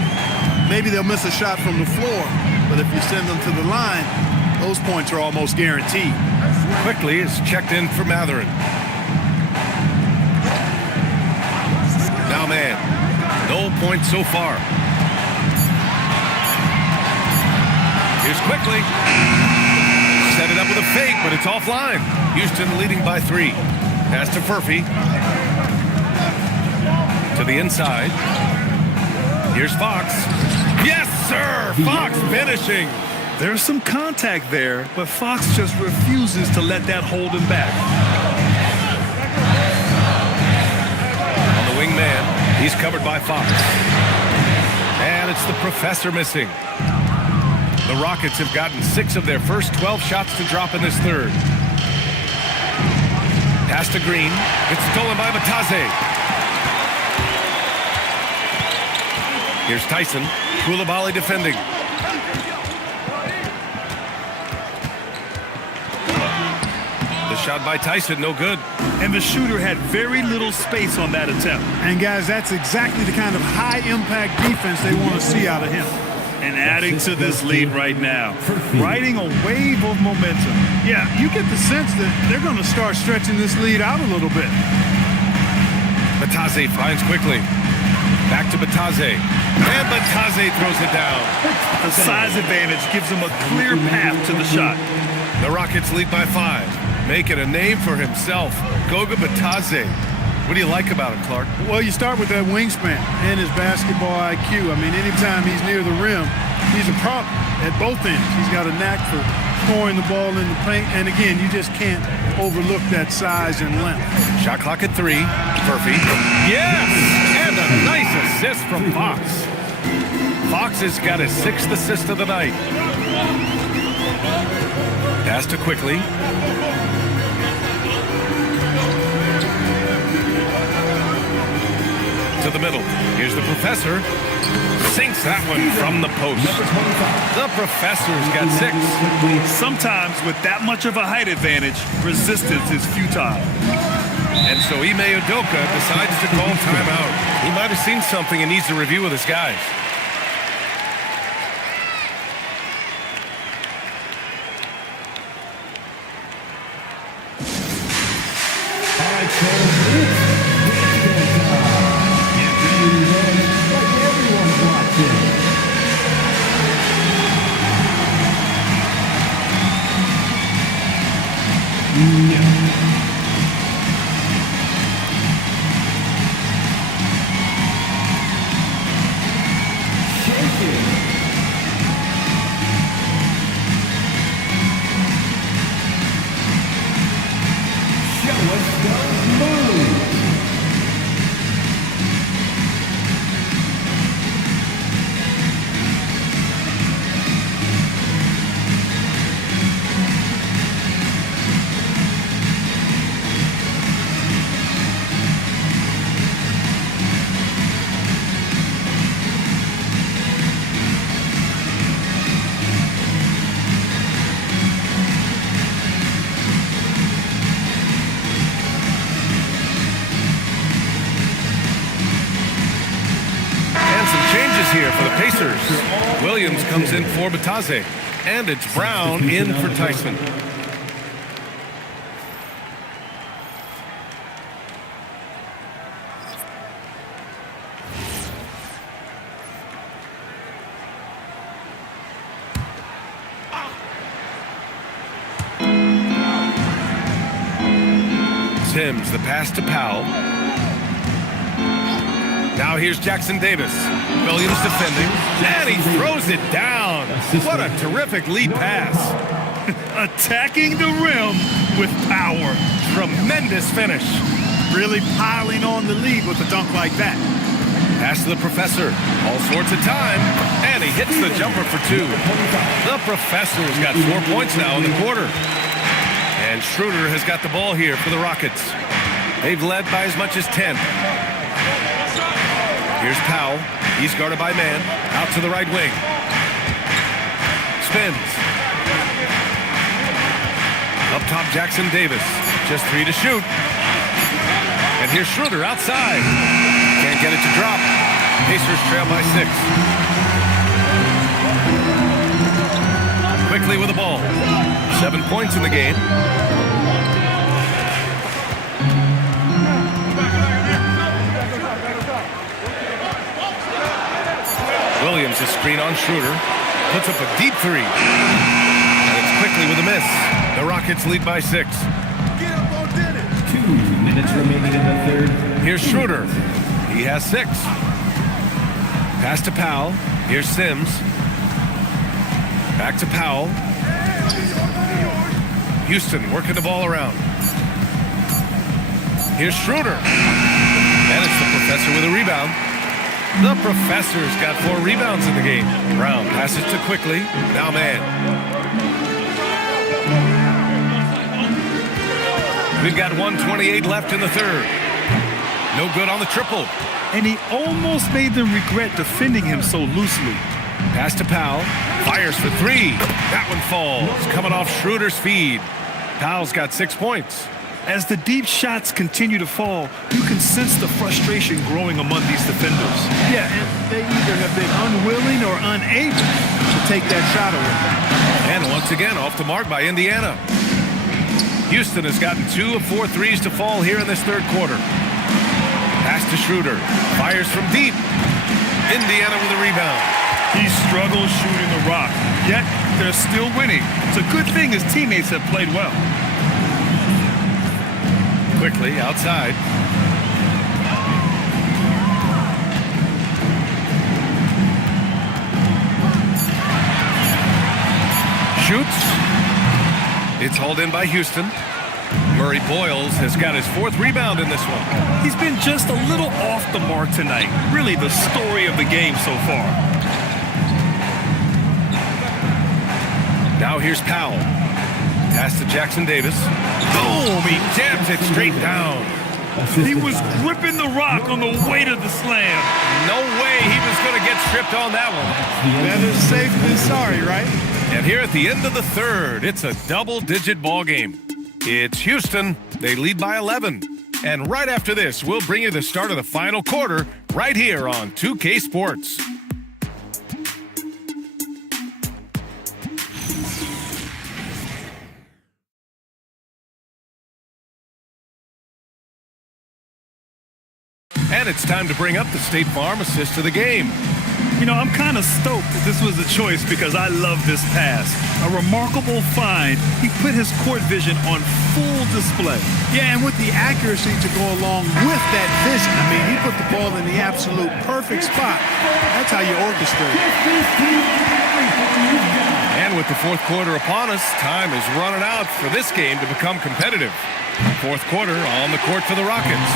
Maybe they'll miss a shot from the floor, but if you send them to the line, those points are almost guaranteed. Quickly is checked in for Matherin. Now man, no points so far. Here's Quickly. Set it up with a fake, but it's offline. Houston leading by 3. Pass to Furphy. To the inside. Here's Fox. Yes, sir! Fox finishing. There's some contact there, but Fox just refuses to let that hold him back. On the wing man, he's covered by Fox. And it's the professor missing. The Rockets have gotten 6 of their first 12 shots to drop in this third. Pass to Green. It's stolen by Batase. Here's Tyson. Koulibaly defending. The shot by Tyson, no good. And the shooter had very little space on that attempt. And guys, that's exactly the kind of high-impact defense they want to see out of him. And adding to this lead right now, riding a wave of momentum. Yeah, you get the sense that they're going to start stretching this lead out a little bit. Batase finds Quickly. Back to Batase. And Batase throws it down. The size advantage gives him a clear path to the shot. The Rockets lead by 5. Making a name for himself. Goga Batase. What do you like about him, Clark? Well, you start with that wingspan and his basketball IQ. I mean, anytime he's near the rim, he's a problem at both ends. He's got a knack for scoring the ball in the paint. And again, you just can't overlook that size and length. Shot clock at 3. Furphy. Yes! And a nice assist from Fox. Fox has got his 6th assist of the night. Pass to Quickly. To the middle. Here's the professor. Sinks that one from the post. The professor's got 6. Sometimes with that much of a height advantage, resistance is futile. And so Ime Udoka decides to call timeout. He might have seen something and needs to review with his guys. Here for the Pacers. Williams comes in for Batase. And it's Brown in for Tyson. Sims, the pass to Powell. Now here's Jackson Davis. Williams defending, and he throws it down. What a terrific lead pass. Attacking the rim with power. Tremendous finish. Really piling on the lead with a dunk like that. Pass to the professor. All sorts of time, and he hits the jumper for 2. The professor's got 4 points now in the quarter. And Schroeder has got the ball here for the Rockets. They've led by as much as 10. Here's Powell. He's guarded by man. Out to the right wing. Spins. Up top, Jackson Davis. Just 3 to shoot. And here's Schroeder outside. Can't get it to drop. Pacers trail by 6. Quickly with the ball. 7 points in the game. Williams, a screen on Schroeder. Puts up a deep 3. And it's quickly with a miss. The Rockets lead by 6. 2 minutes remaining in the third. Here's Schroeder. He has 6. Pass to Powell. Here's Sims. Back to Powell. Houston working the ball around. Here's Schroeder. And it's the professor with a rebound. The professor's got 4 rebounds in the game. Brown passes to quickly. Now man. We've got 1:28 left in the third. No good on the triple. And he almost made them regret defending him so loosely. Pass to Powell. Fires for 3. That one falls. Coming off Schroeder's feed. Powell's got 6 points. As the deep shots continue to fall, you can sense the frustration growing among these defenders. Yeah, and they either have been unwilling or unable to take that shot away. And once again, off the mark by Indiana. Houston has gotten 2 of 4 threes to fall here in this third quarter. Pass to Schroeder. Fires from deep. Indiana with a rebound. He struggles shooting the rock, yet they're still winning. It's a good thing his teammates have played well. Quickly outside. Shoots. It's hauled in by Houston. Murray Boyles has got his 4th rebound in this one. He's been just a little off the mark tonight. Really the story of the game so far. Now here's Powell. Pass to Jackson Davis. Boom! He jams it straight down. He was gripping the rock on the way to the slam. No way he was going to get stripped on that one. Better safe than sorry, right? And here at the end of the third, it's a double-digit ball game. It's Houston. They lead by 11. And right after this, we'll bring you the start of the final quarter right here on 2K Sports. And it's time to bring up the State Farm assist of the game. You know, I'm kind of stoked that this was a choice because I love this pass. A remarkable find. He put his court vision on full display. Yeah, and with the accuracy to go along with that vision. I mean, he put the ball in the absolute perfect spot. That's how you orchestrate. And with the fourth quarter upon us, time is running out for this game to become competitive. Fourth quarter on the court for the Rockets.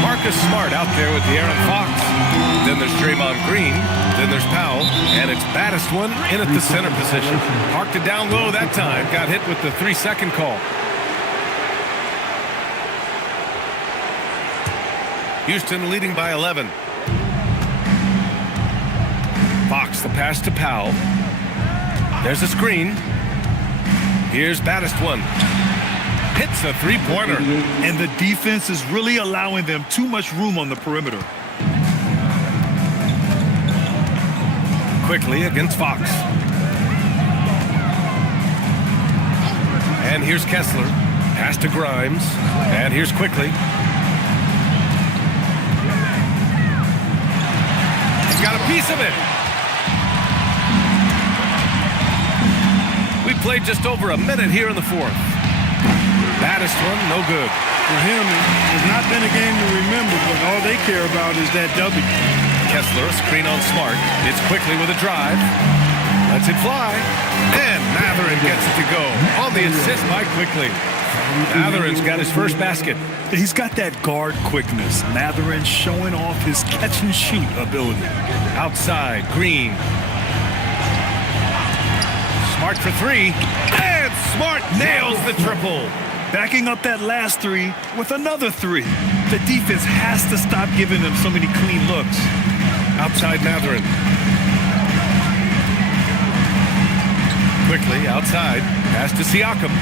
Marcus Smart out there with De'Aaron Fox. Then there's Draymond Green. Then there's Powell. And it's Baddest one in at the center position. Parked it down low that time. Got hit with the 3-second call. Houston leading by 11. Fox the pass to Powell. There's a screen. Here's Baddest one. Hits a 3-pointer. And the defense is really allowing them too much room on the perimeter. Quickly against Fox. And here's Kessler. Pass to Grimes. And here's Quickly. He's got a piece of it. We played just over a minute here in the fourth. Baddest one, no good. For him, it's not been a game to remember, but all they care about is that W. Kessler, a screen on Smart. It's quickly with a drive. Lets it fly. And Matherin gets it to go. On the assist by Quickly. Matherin's got his first basket. He's got that guard quickness. Matherin showing off his catch-and-shoot ability. Outside, Green. Smart for three. And Smart nails the triple. Backing up that last three with another three. The defense has to stop giving them so many clean looks. Outside Matherin. Quickly, outside. Pass to Siakam.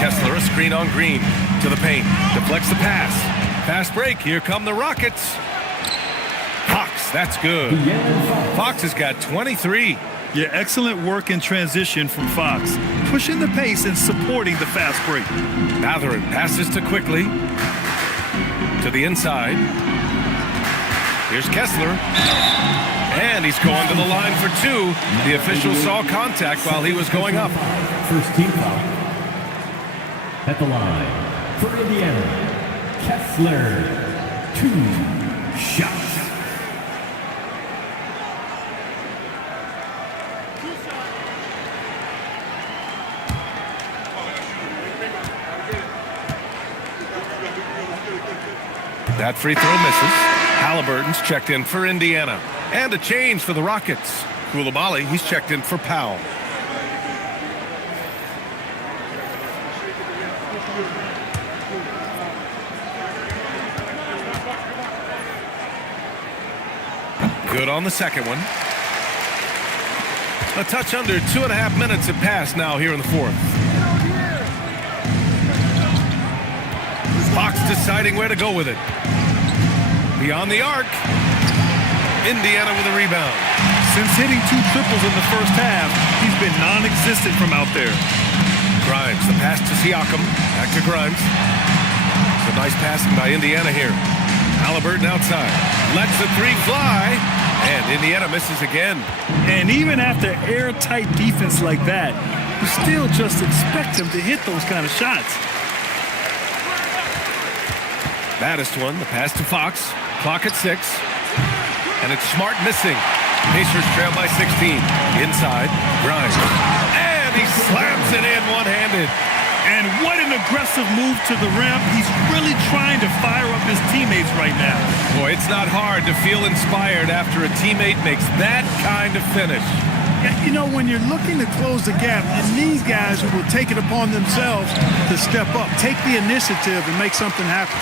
Kessler, a screen on Green. To the paint. Deflects the pass. Fast break. Here come the Rockets. Fox, that's good. Fox has got 23. Yeah, excellent work in transition from Fox. Pushing the pace and supporting the fast break. Matherin passes to Quickly. To the inside. Here's Kessler. And he's going to the line for two. The official saw contact while he was going up. First team foul. At the line for Indiana, Kessler, 2 shots. That free throw misses. Halliburton's checked in for Indiana. And a change for the Rockets. Koulibaly, he's checked in for Powell. Good on the second one. A touch under 2.5 minutes have passed now here in the fourth. Fox deciding where to go with it. Beyond the arc. Indiana with a rebound. Since hitting 2 triples in the first half, he's been non-existent from out there. Grimes, the pass to Siakam. Back to Grimes. Some nice passing by Indiana here. Halliburton outside. Lets the three fly. And Indiana misses again. And even after airtight defense like that, you still just expect him to hit those kind of shots. Baddest one, the pass to Fox. Clock at 6. And it's Smart missing. Pacers trail by 16. Inside, Grimes. And he slams it in one-handed. And what an aggressive move to the rim. He's really trying to fire up his teammates right now. Boy, it's not hard to feel inspired after a teammate makes that kind of finish. Yeah, you know, when you're looking to close the gap, and these guys who will take it upon themselves to step up, take the initiative and make something happen.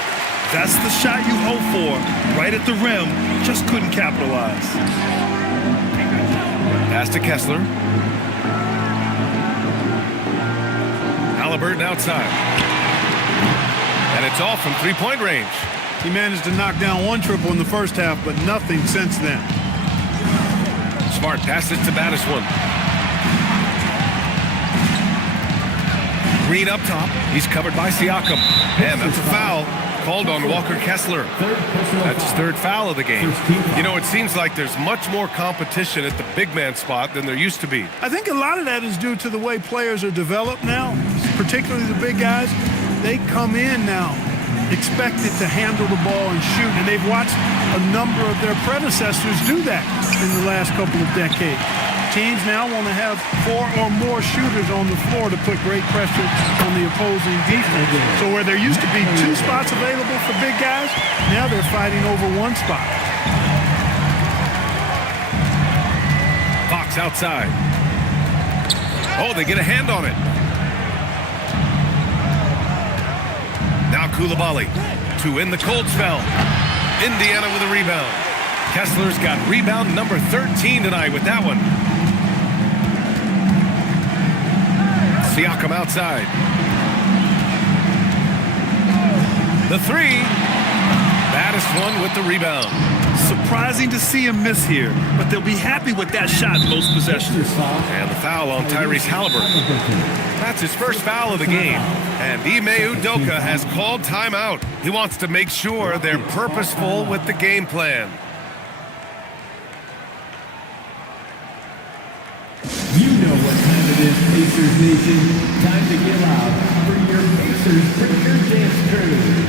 That's the shot you hope for. Right at the rim, just couldn't capitalize. Pass to Kessler. Halliburton outside. And it's all from three-point range. He managed to knock down 1 triple in the first half, but nothing since then. Smart passes to Baddest one. Green up top. He's covered by Siakam. And that's a foul called on Walker Kessler. That's his 3rd foul of the game. You know, it seems like there's much more competition at the big man spot than there used to be. I think a lot of that is due to the way players are developed now, particularly the big guys. They come in now expected to handle the ball and shoot, and they've watched a number of their predecessors do that in the last couple of decades. Teams now want to have 4 or more shooters on the floor to put great pressure on the opposing defense. So where there used to be 2 spots available for big guys, now they're fighting over 1 spot. Fox outside. Oh, they get a hand on it. Now Koulibaly to end the cold spell. Indiana with a rebound. Kessler's got rebound number 13 tonight with that one. Siakam outside. The 3. Baddest one with the rebound. Surprising to see him miss here, but they'll be happy with that shot most possessions. And the foul on Tyrese Halliburton. That's his first foul of the game. And Ime Udoka has called timeout. He wants to make sure they're purposeful with the game plan. You know what time it is, Pacers Nation. Time to get loud for your Pacers. Pacers Breaker Dance Crew.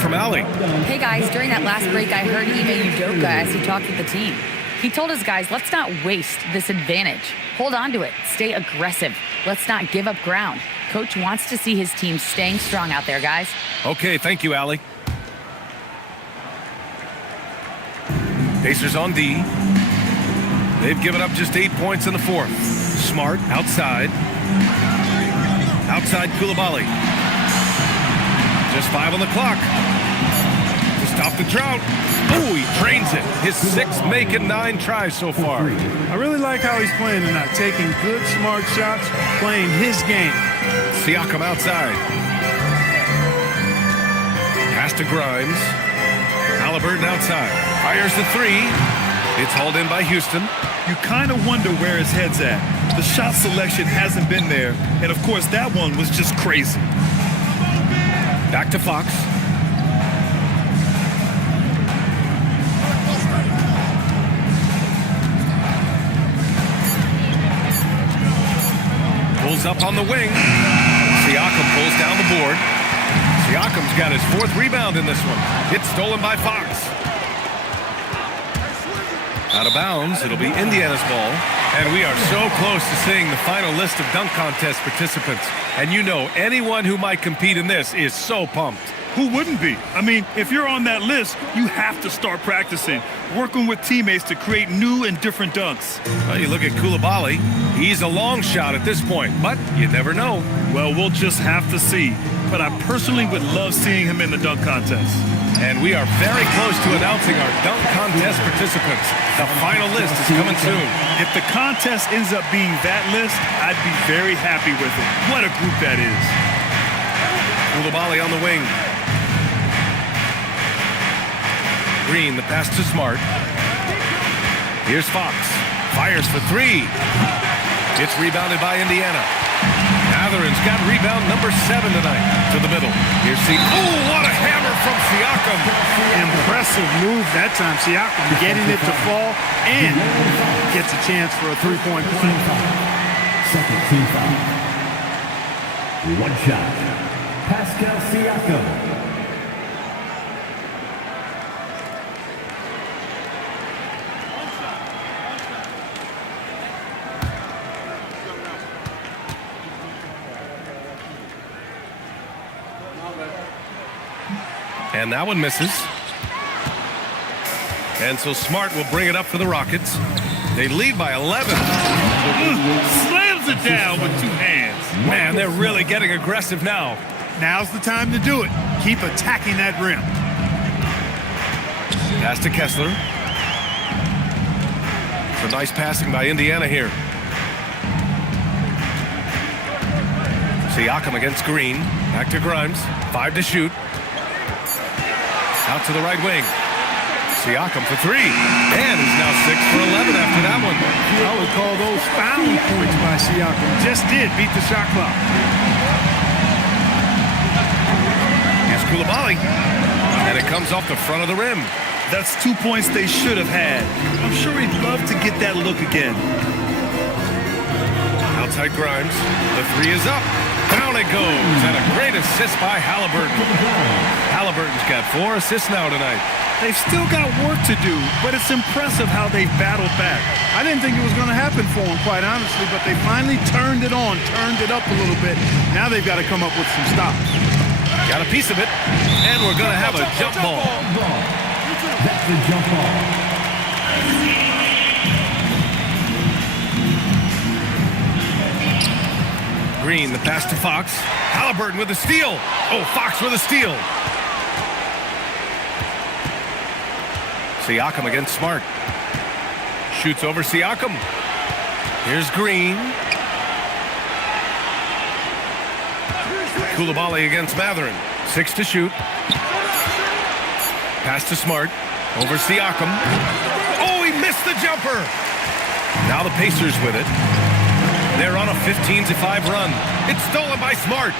From Allie. Hey guys, during that last break, I heard Ime Udoka as he talked with the team. He told his guys, let's not waste this advantage. Hold on to it. Stay aggressive. Let's not give up ground. Coach wants to see his team staying strong out there, guys. Okay, thank you, Allie. Pacers on D. They've given up just 8 points in the fourth. Smart outside. Outside Koulibaly. Just 5 on the clock. To stop the drought. Oh, he drains it. His 6th make and 9 tries so far. I really like how he's playing tonight. Taking good, smart shots, playing his game. Siakam outside. Pass to Grimes. Halliburton outside. Fires the 3. It's hauled in by Houston. You kind of wonder where his head's at. The shot selection hasn't been there. And, of course, that one was just crazy. Back to Fox. Pulls up on the wing. Siakam pulls down the board. Siakam's got his 4th rebound in this one. It's stolen by Fox. Out of bounds. It'll be Indiana's ball. And we are so close to seeing the final list of dunk contest participants. And you know, anyone who might compete in this is so pumped. Who wouldn't be? I mean, if you're on that list, you have to start practicing, working with teammates to create new and different dunks. Well, you look at Koulibaly. He's a long shot at this point, but you never know. Well, we'll just have to see. But I personally would love seeing him in the dunk contest. And we are very close to announcing our dunk contest participants. The final list is coming soon. If the contest ends up being that list, I'd be very happy with it. What a group that is. Koulibaly on the wing. Green, the pass to Smart. Here's Fox. Fires for 3. It's rebounded by Indiana. Matherin's got rebound number 7 tonight. To the middle. Here's oh, what a hammer from Siakam. Impressive move that time. Siakam getting it to fall and gets a chance for a 3-point play. Second team foul. 1 shot. Pascal Siakam. And that one misses. And so Smart will bring it up for the Rockets. They lead by 11. Slams it down with 2 hands. Man, they're really getting aggressive now. Now's the time to do it. Keep attacking that rim. Pass to Kessler. Some nice passing by Indiana here. Siakam against Green. Back to Grimes. 5 to shoot. Out to the right wing. Siakam for 3. And he's now 6 for 11 after that one. I would call those foul points by Siakam. Just did beat the shot clock. Here's Koulibaly. And it comes off the front of the rim. That's 2 points they should have had. I'm sure he'd love to get that look again. Outside Grimes. The 3 is up. Down it goes, and a great assist by Halliburton. Halliburton's got 4 assists now tonight. They've still got work to do, but it's impressive how they battled back. I didn't think it was going to happen for them, quite honestly, but they finally turned it on, turned it up a little bit. Now they've got to come up with some stops. Got a piece of it, and we're going to have a jump ball. That's the jump ball. Green, the pass to Fox. Halliburton with a steal. Oh, Fox with a steal. Siakam against Smart. Shoots over Siakam. Here's Green. Koulibaly against Matherin. 6 to shoot. Pass to Smart. Over Siakam. Oh, he missed the jumper. Now the Pacers with it. They're on a 15-5 run. It's stolen by Smart.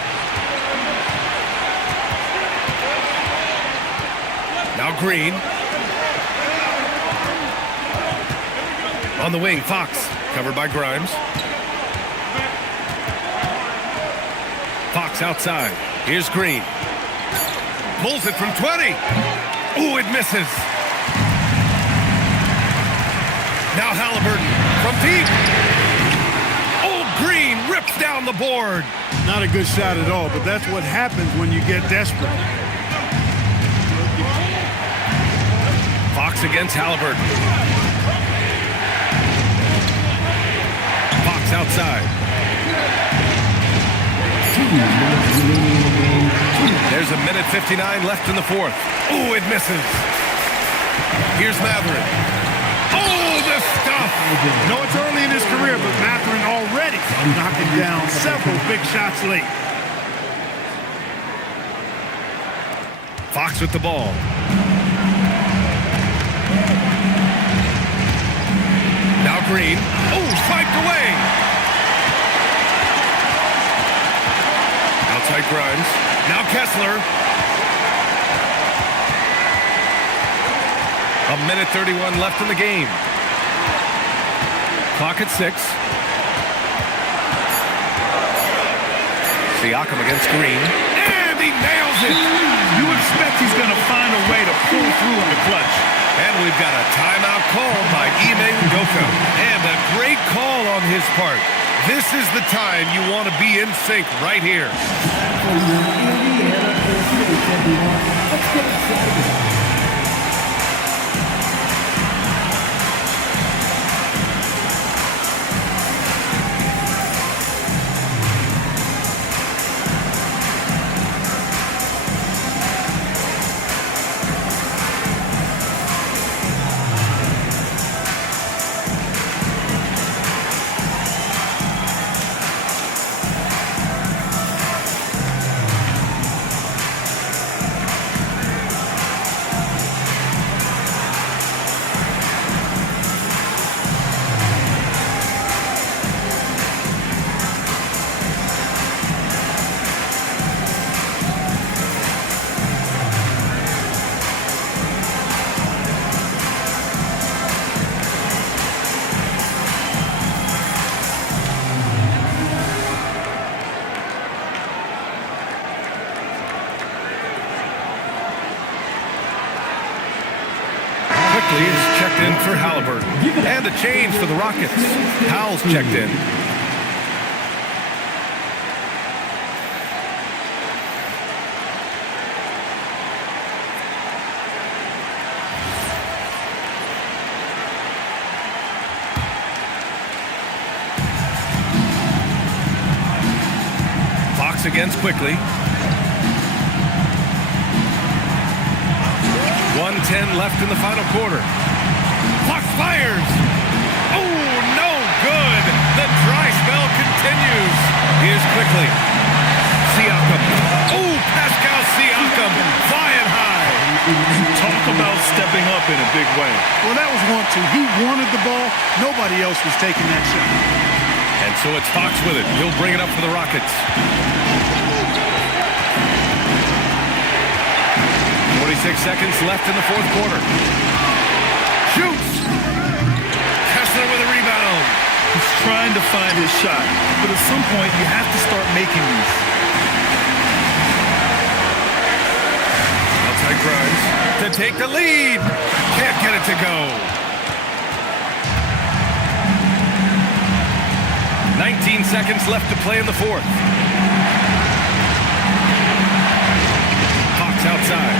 Now Green. On the wing, Fox. Covered by Grimes. Fox outside. Here's Green. Pulls it from 20. Ooh, it misses. Now Halliburton from deep. Oh, Green rips down the board. Not a good shot at all, but that's what happens when you get desperate. Fox against Halliburton. Fox outside. There's a minute 59 left in the fourth. Oh, it misses. Here's Matherin. Oh, the stuff. No, it's early in his career, but Matherin already knocking down several big shots late. Fox with the ball. Now Green. Oh, swiped away. Outside Grimes. Now Kessler. A minute 31 left in the game. Clock at 6. Siakam against Green. And he nails it. You expect he's going to find a way to pull through in the clutch. And we've got a timeout called by Ime Udoka. And a great call on his part. This is the time you want to be in sync right here. Is checked in for Halliburton. And a change for the Rockets. Howell's checked in. Fox against quickly. 1:10 left in the final quarter. Fox fires. Oh, no good. The dry spell continues. Here's quickly. Siakam. Oh, Pascal Siakam flying high. Talk about stepping up in a big way. Well, that was 1-2. He wanted the ball. Nobody else was taking that shot. And so it's Fox with it. He'll bring it up for the Rockets. 46 seconds left in the fourth quarter. Shoots! Kessler with a rebound. He's trying to find his shot. But at some point, you have to start making these. Outside Grimes to take the lead. Can't get it to go. 19 seconds left to play in the fourth. Hawks outside.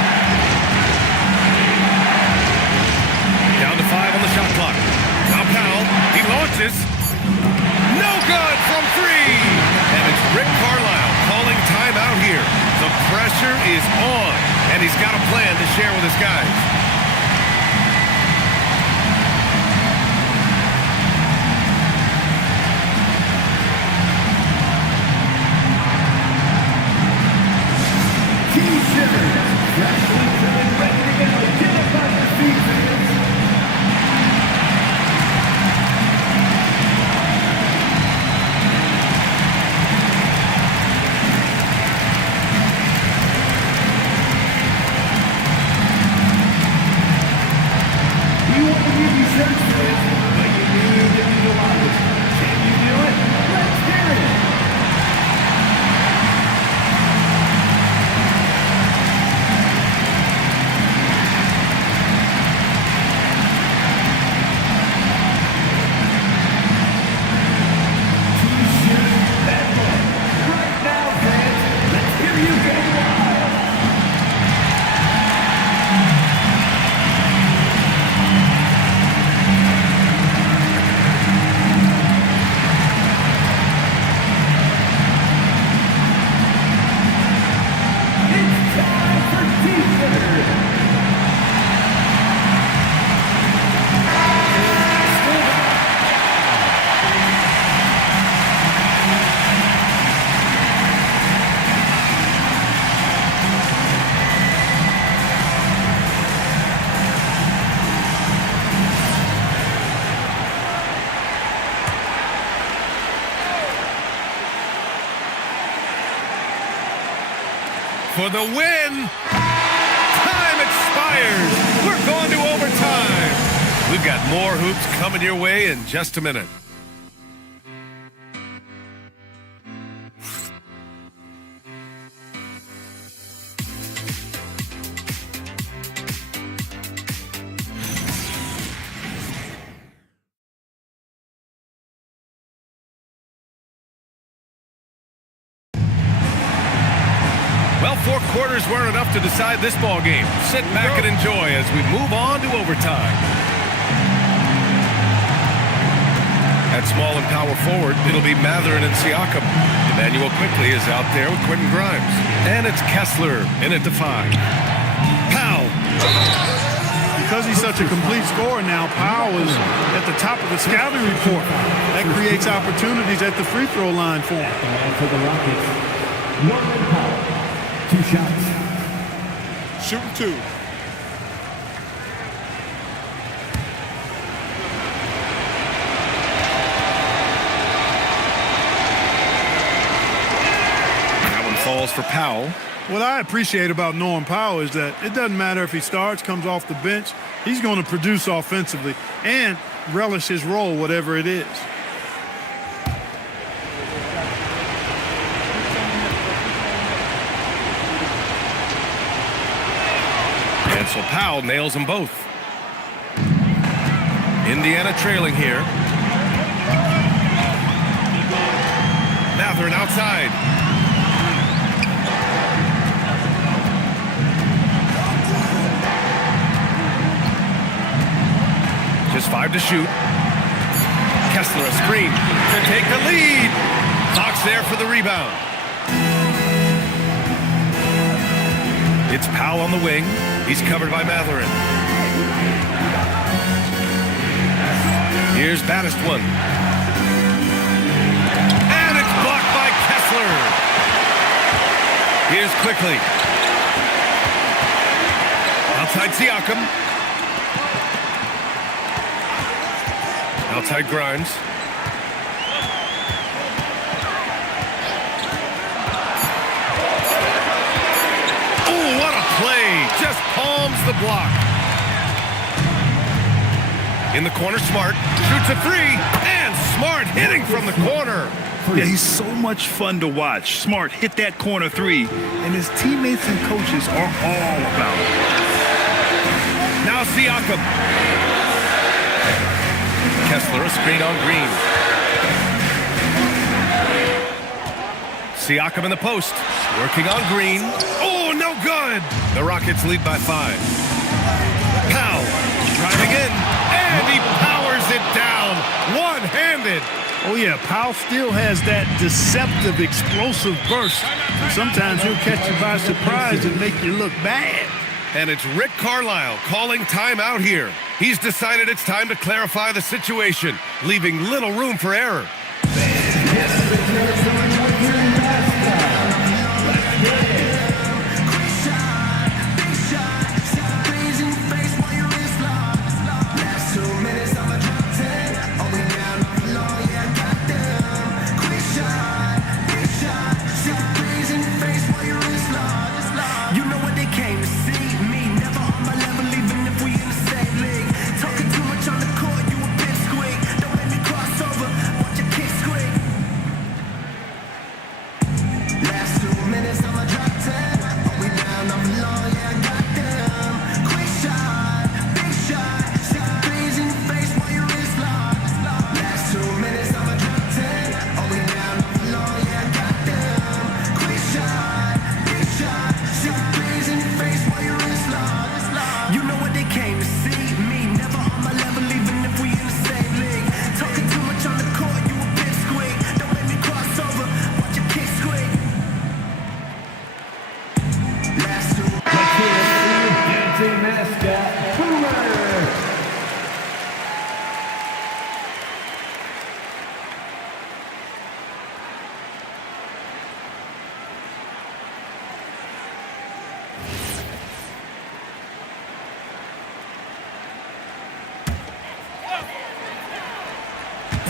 Down to 5 on the shot clock. Now Powell, he launches. No good from 3. And it's Rick Carlisle calling timeout here. The pressure is on, and he's got a plan to share with his guys. For the win! Time expires! We're going to overtime! We've got more hoops coming your way in just a minute. Well, 4 quarters weren't enough to decide this ball game. Sit back and enjoy as we move on to overtime. At small and power forward, it'll be Matherin and Siakam. Emmanuel quickly is out there with Quentin Grimes. And it's Kessler in at the 5. Powell. Because he's such a complete scorer now, Powell is at the top of the scouting report. That creates opportunities at the free throw line for him. For the Rockets, Norman Powell. 2 shots. Shooting 2. That one falls for Powell. What I appreciate about Norman Powell is that it doesn't matter if he starts, comes off the bench, he's going to produce offensively and relish his role, whatever it is. And so Powell nails them both. Indiana trailing here. Matherin outside. Just 5 to shoot. Kessler a screen to take the lead. Hawks there for the rebound. It's Powell on the wing. He's covered by Matherin. Here's Battist one. And it's blocked by Kessler. Here's quickly. Outside Siakam. Outside Grimes. Oh, what a play. Just palms the block. In the corner, Smart shoots a three, and Smart hitting from the corner. Yeah, he's so much fun to watch. Smart hit that corner three, and his teammates and coaches are all about it. Now Siakam. Kessler, a screen on Green. Siakam in the post, working on Green. Oh, no good! The Rockets lead by 5. Powell, driving in, and he powers it down, one-handed. Oh, yeah, Powell still has that deceptive, explosive burst. Sometimes he'll catch you by surprise and make you look bad. And it's Rick Carlisle calling timeout here. He's decided it's time to clarify the situation, leaving little room for error.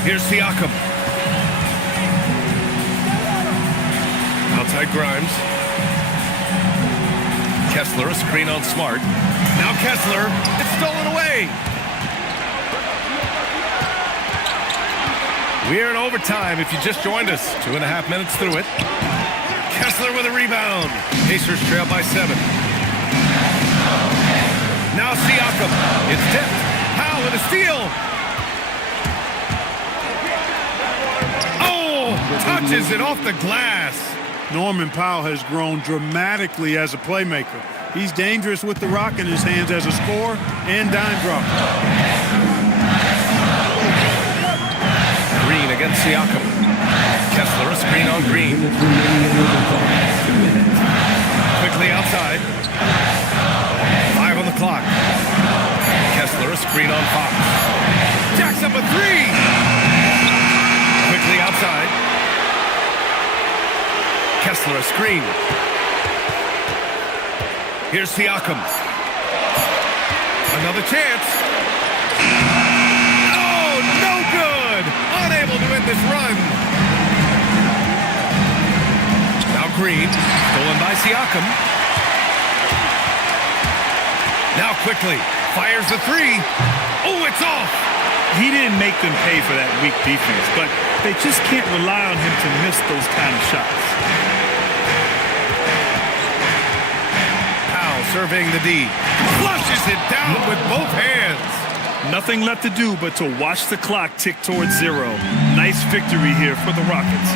Here's Siakam. Outside Grimes. Kessler, a screen on Smart. Now Kessler, it's stolen away. We're in overtime if you just joined us. 2.5 minutes through it. Kessler with a rebound. Pacers trail by 7. Now Siakam. It's tipped. Powell with a steal. Touches it off the glass. Norman Powell has grown dramatically as a playmaker. He's dangerous with the rock in his hands as a scorer and dime dropper. Green against Siakam. Kessler, a screen on Green. Quickly outside. 5 on the clock. Kessler, a screen on Fox. Jacks up a three. Quickly outside. Kessler, a screen. Here's Siakam. Another chance. Oh, no good! Unable to end this run. Now Green, stolen by Siakam. Now quickly, fires the three. Oh, it's off! He didn't make them pay for that weak defense, but they just can't rely on him to miss those kind of shots. Powell surveying the D. Flushes it down with both hands. Nothing left to do but to watch the clock tick towards 0. Nice victory here for the Rockets.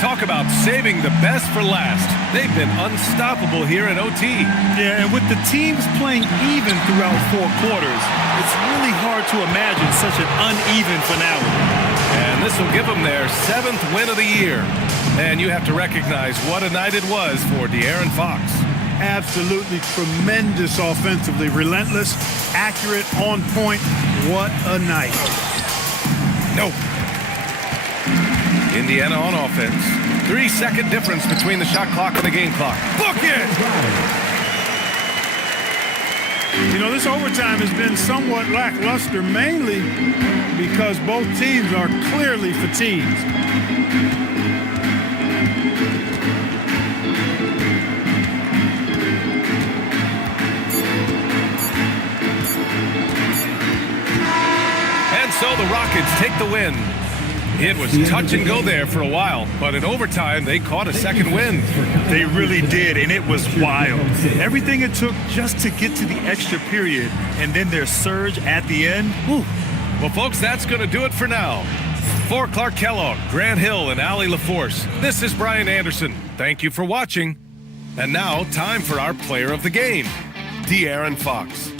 Talk about saving the best for last. They've been unstoppable here in OT. Yeah, and with the teams playing even throughout 4 quarters, it's really hard to imagine such an uneven finale. And this will give them their 7th win of the year. And you have to recognize what a night it was for De'Aaron Fox. Absolutely tremendous offensively. Relentless, accurate, on point. What a night. Nope. Indiana on offense. 3-second difference between the shot clock and the game clock. Book it! You know, this overtime has been somewhat lackluster, mainly because both teams are clearly fatigued. so, the Rockets take the win. It was touch and go there for a while, but in overtime, they caught a second win. They really did, and it was wild. Everything it took just to get to the extra period, and then their surge at the end. Whew. Well, folks, that's going to do it for now. For Clark Kellogg, Grant Hill, and Allie LaForce, this is Brian Anderson. Thank you for watching. And now, time for our player of the game, De'Aaron Fox.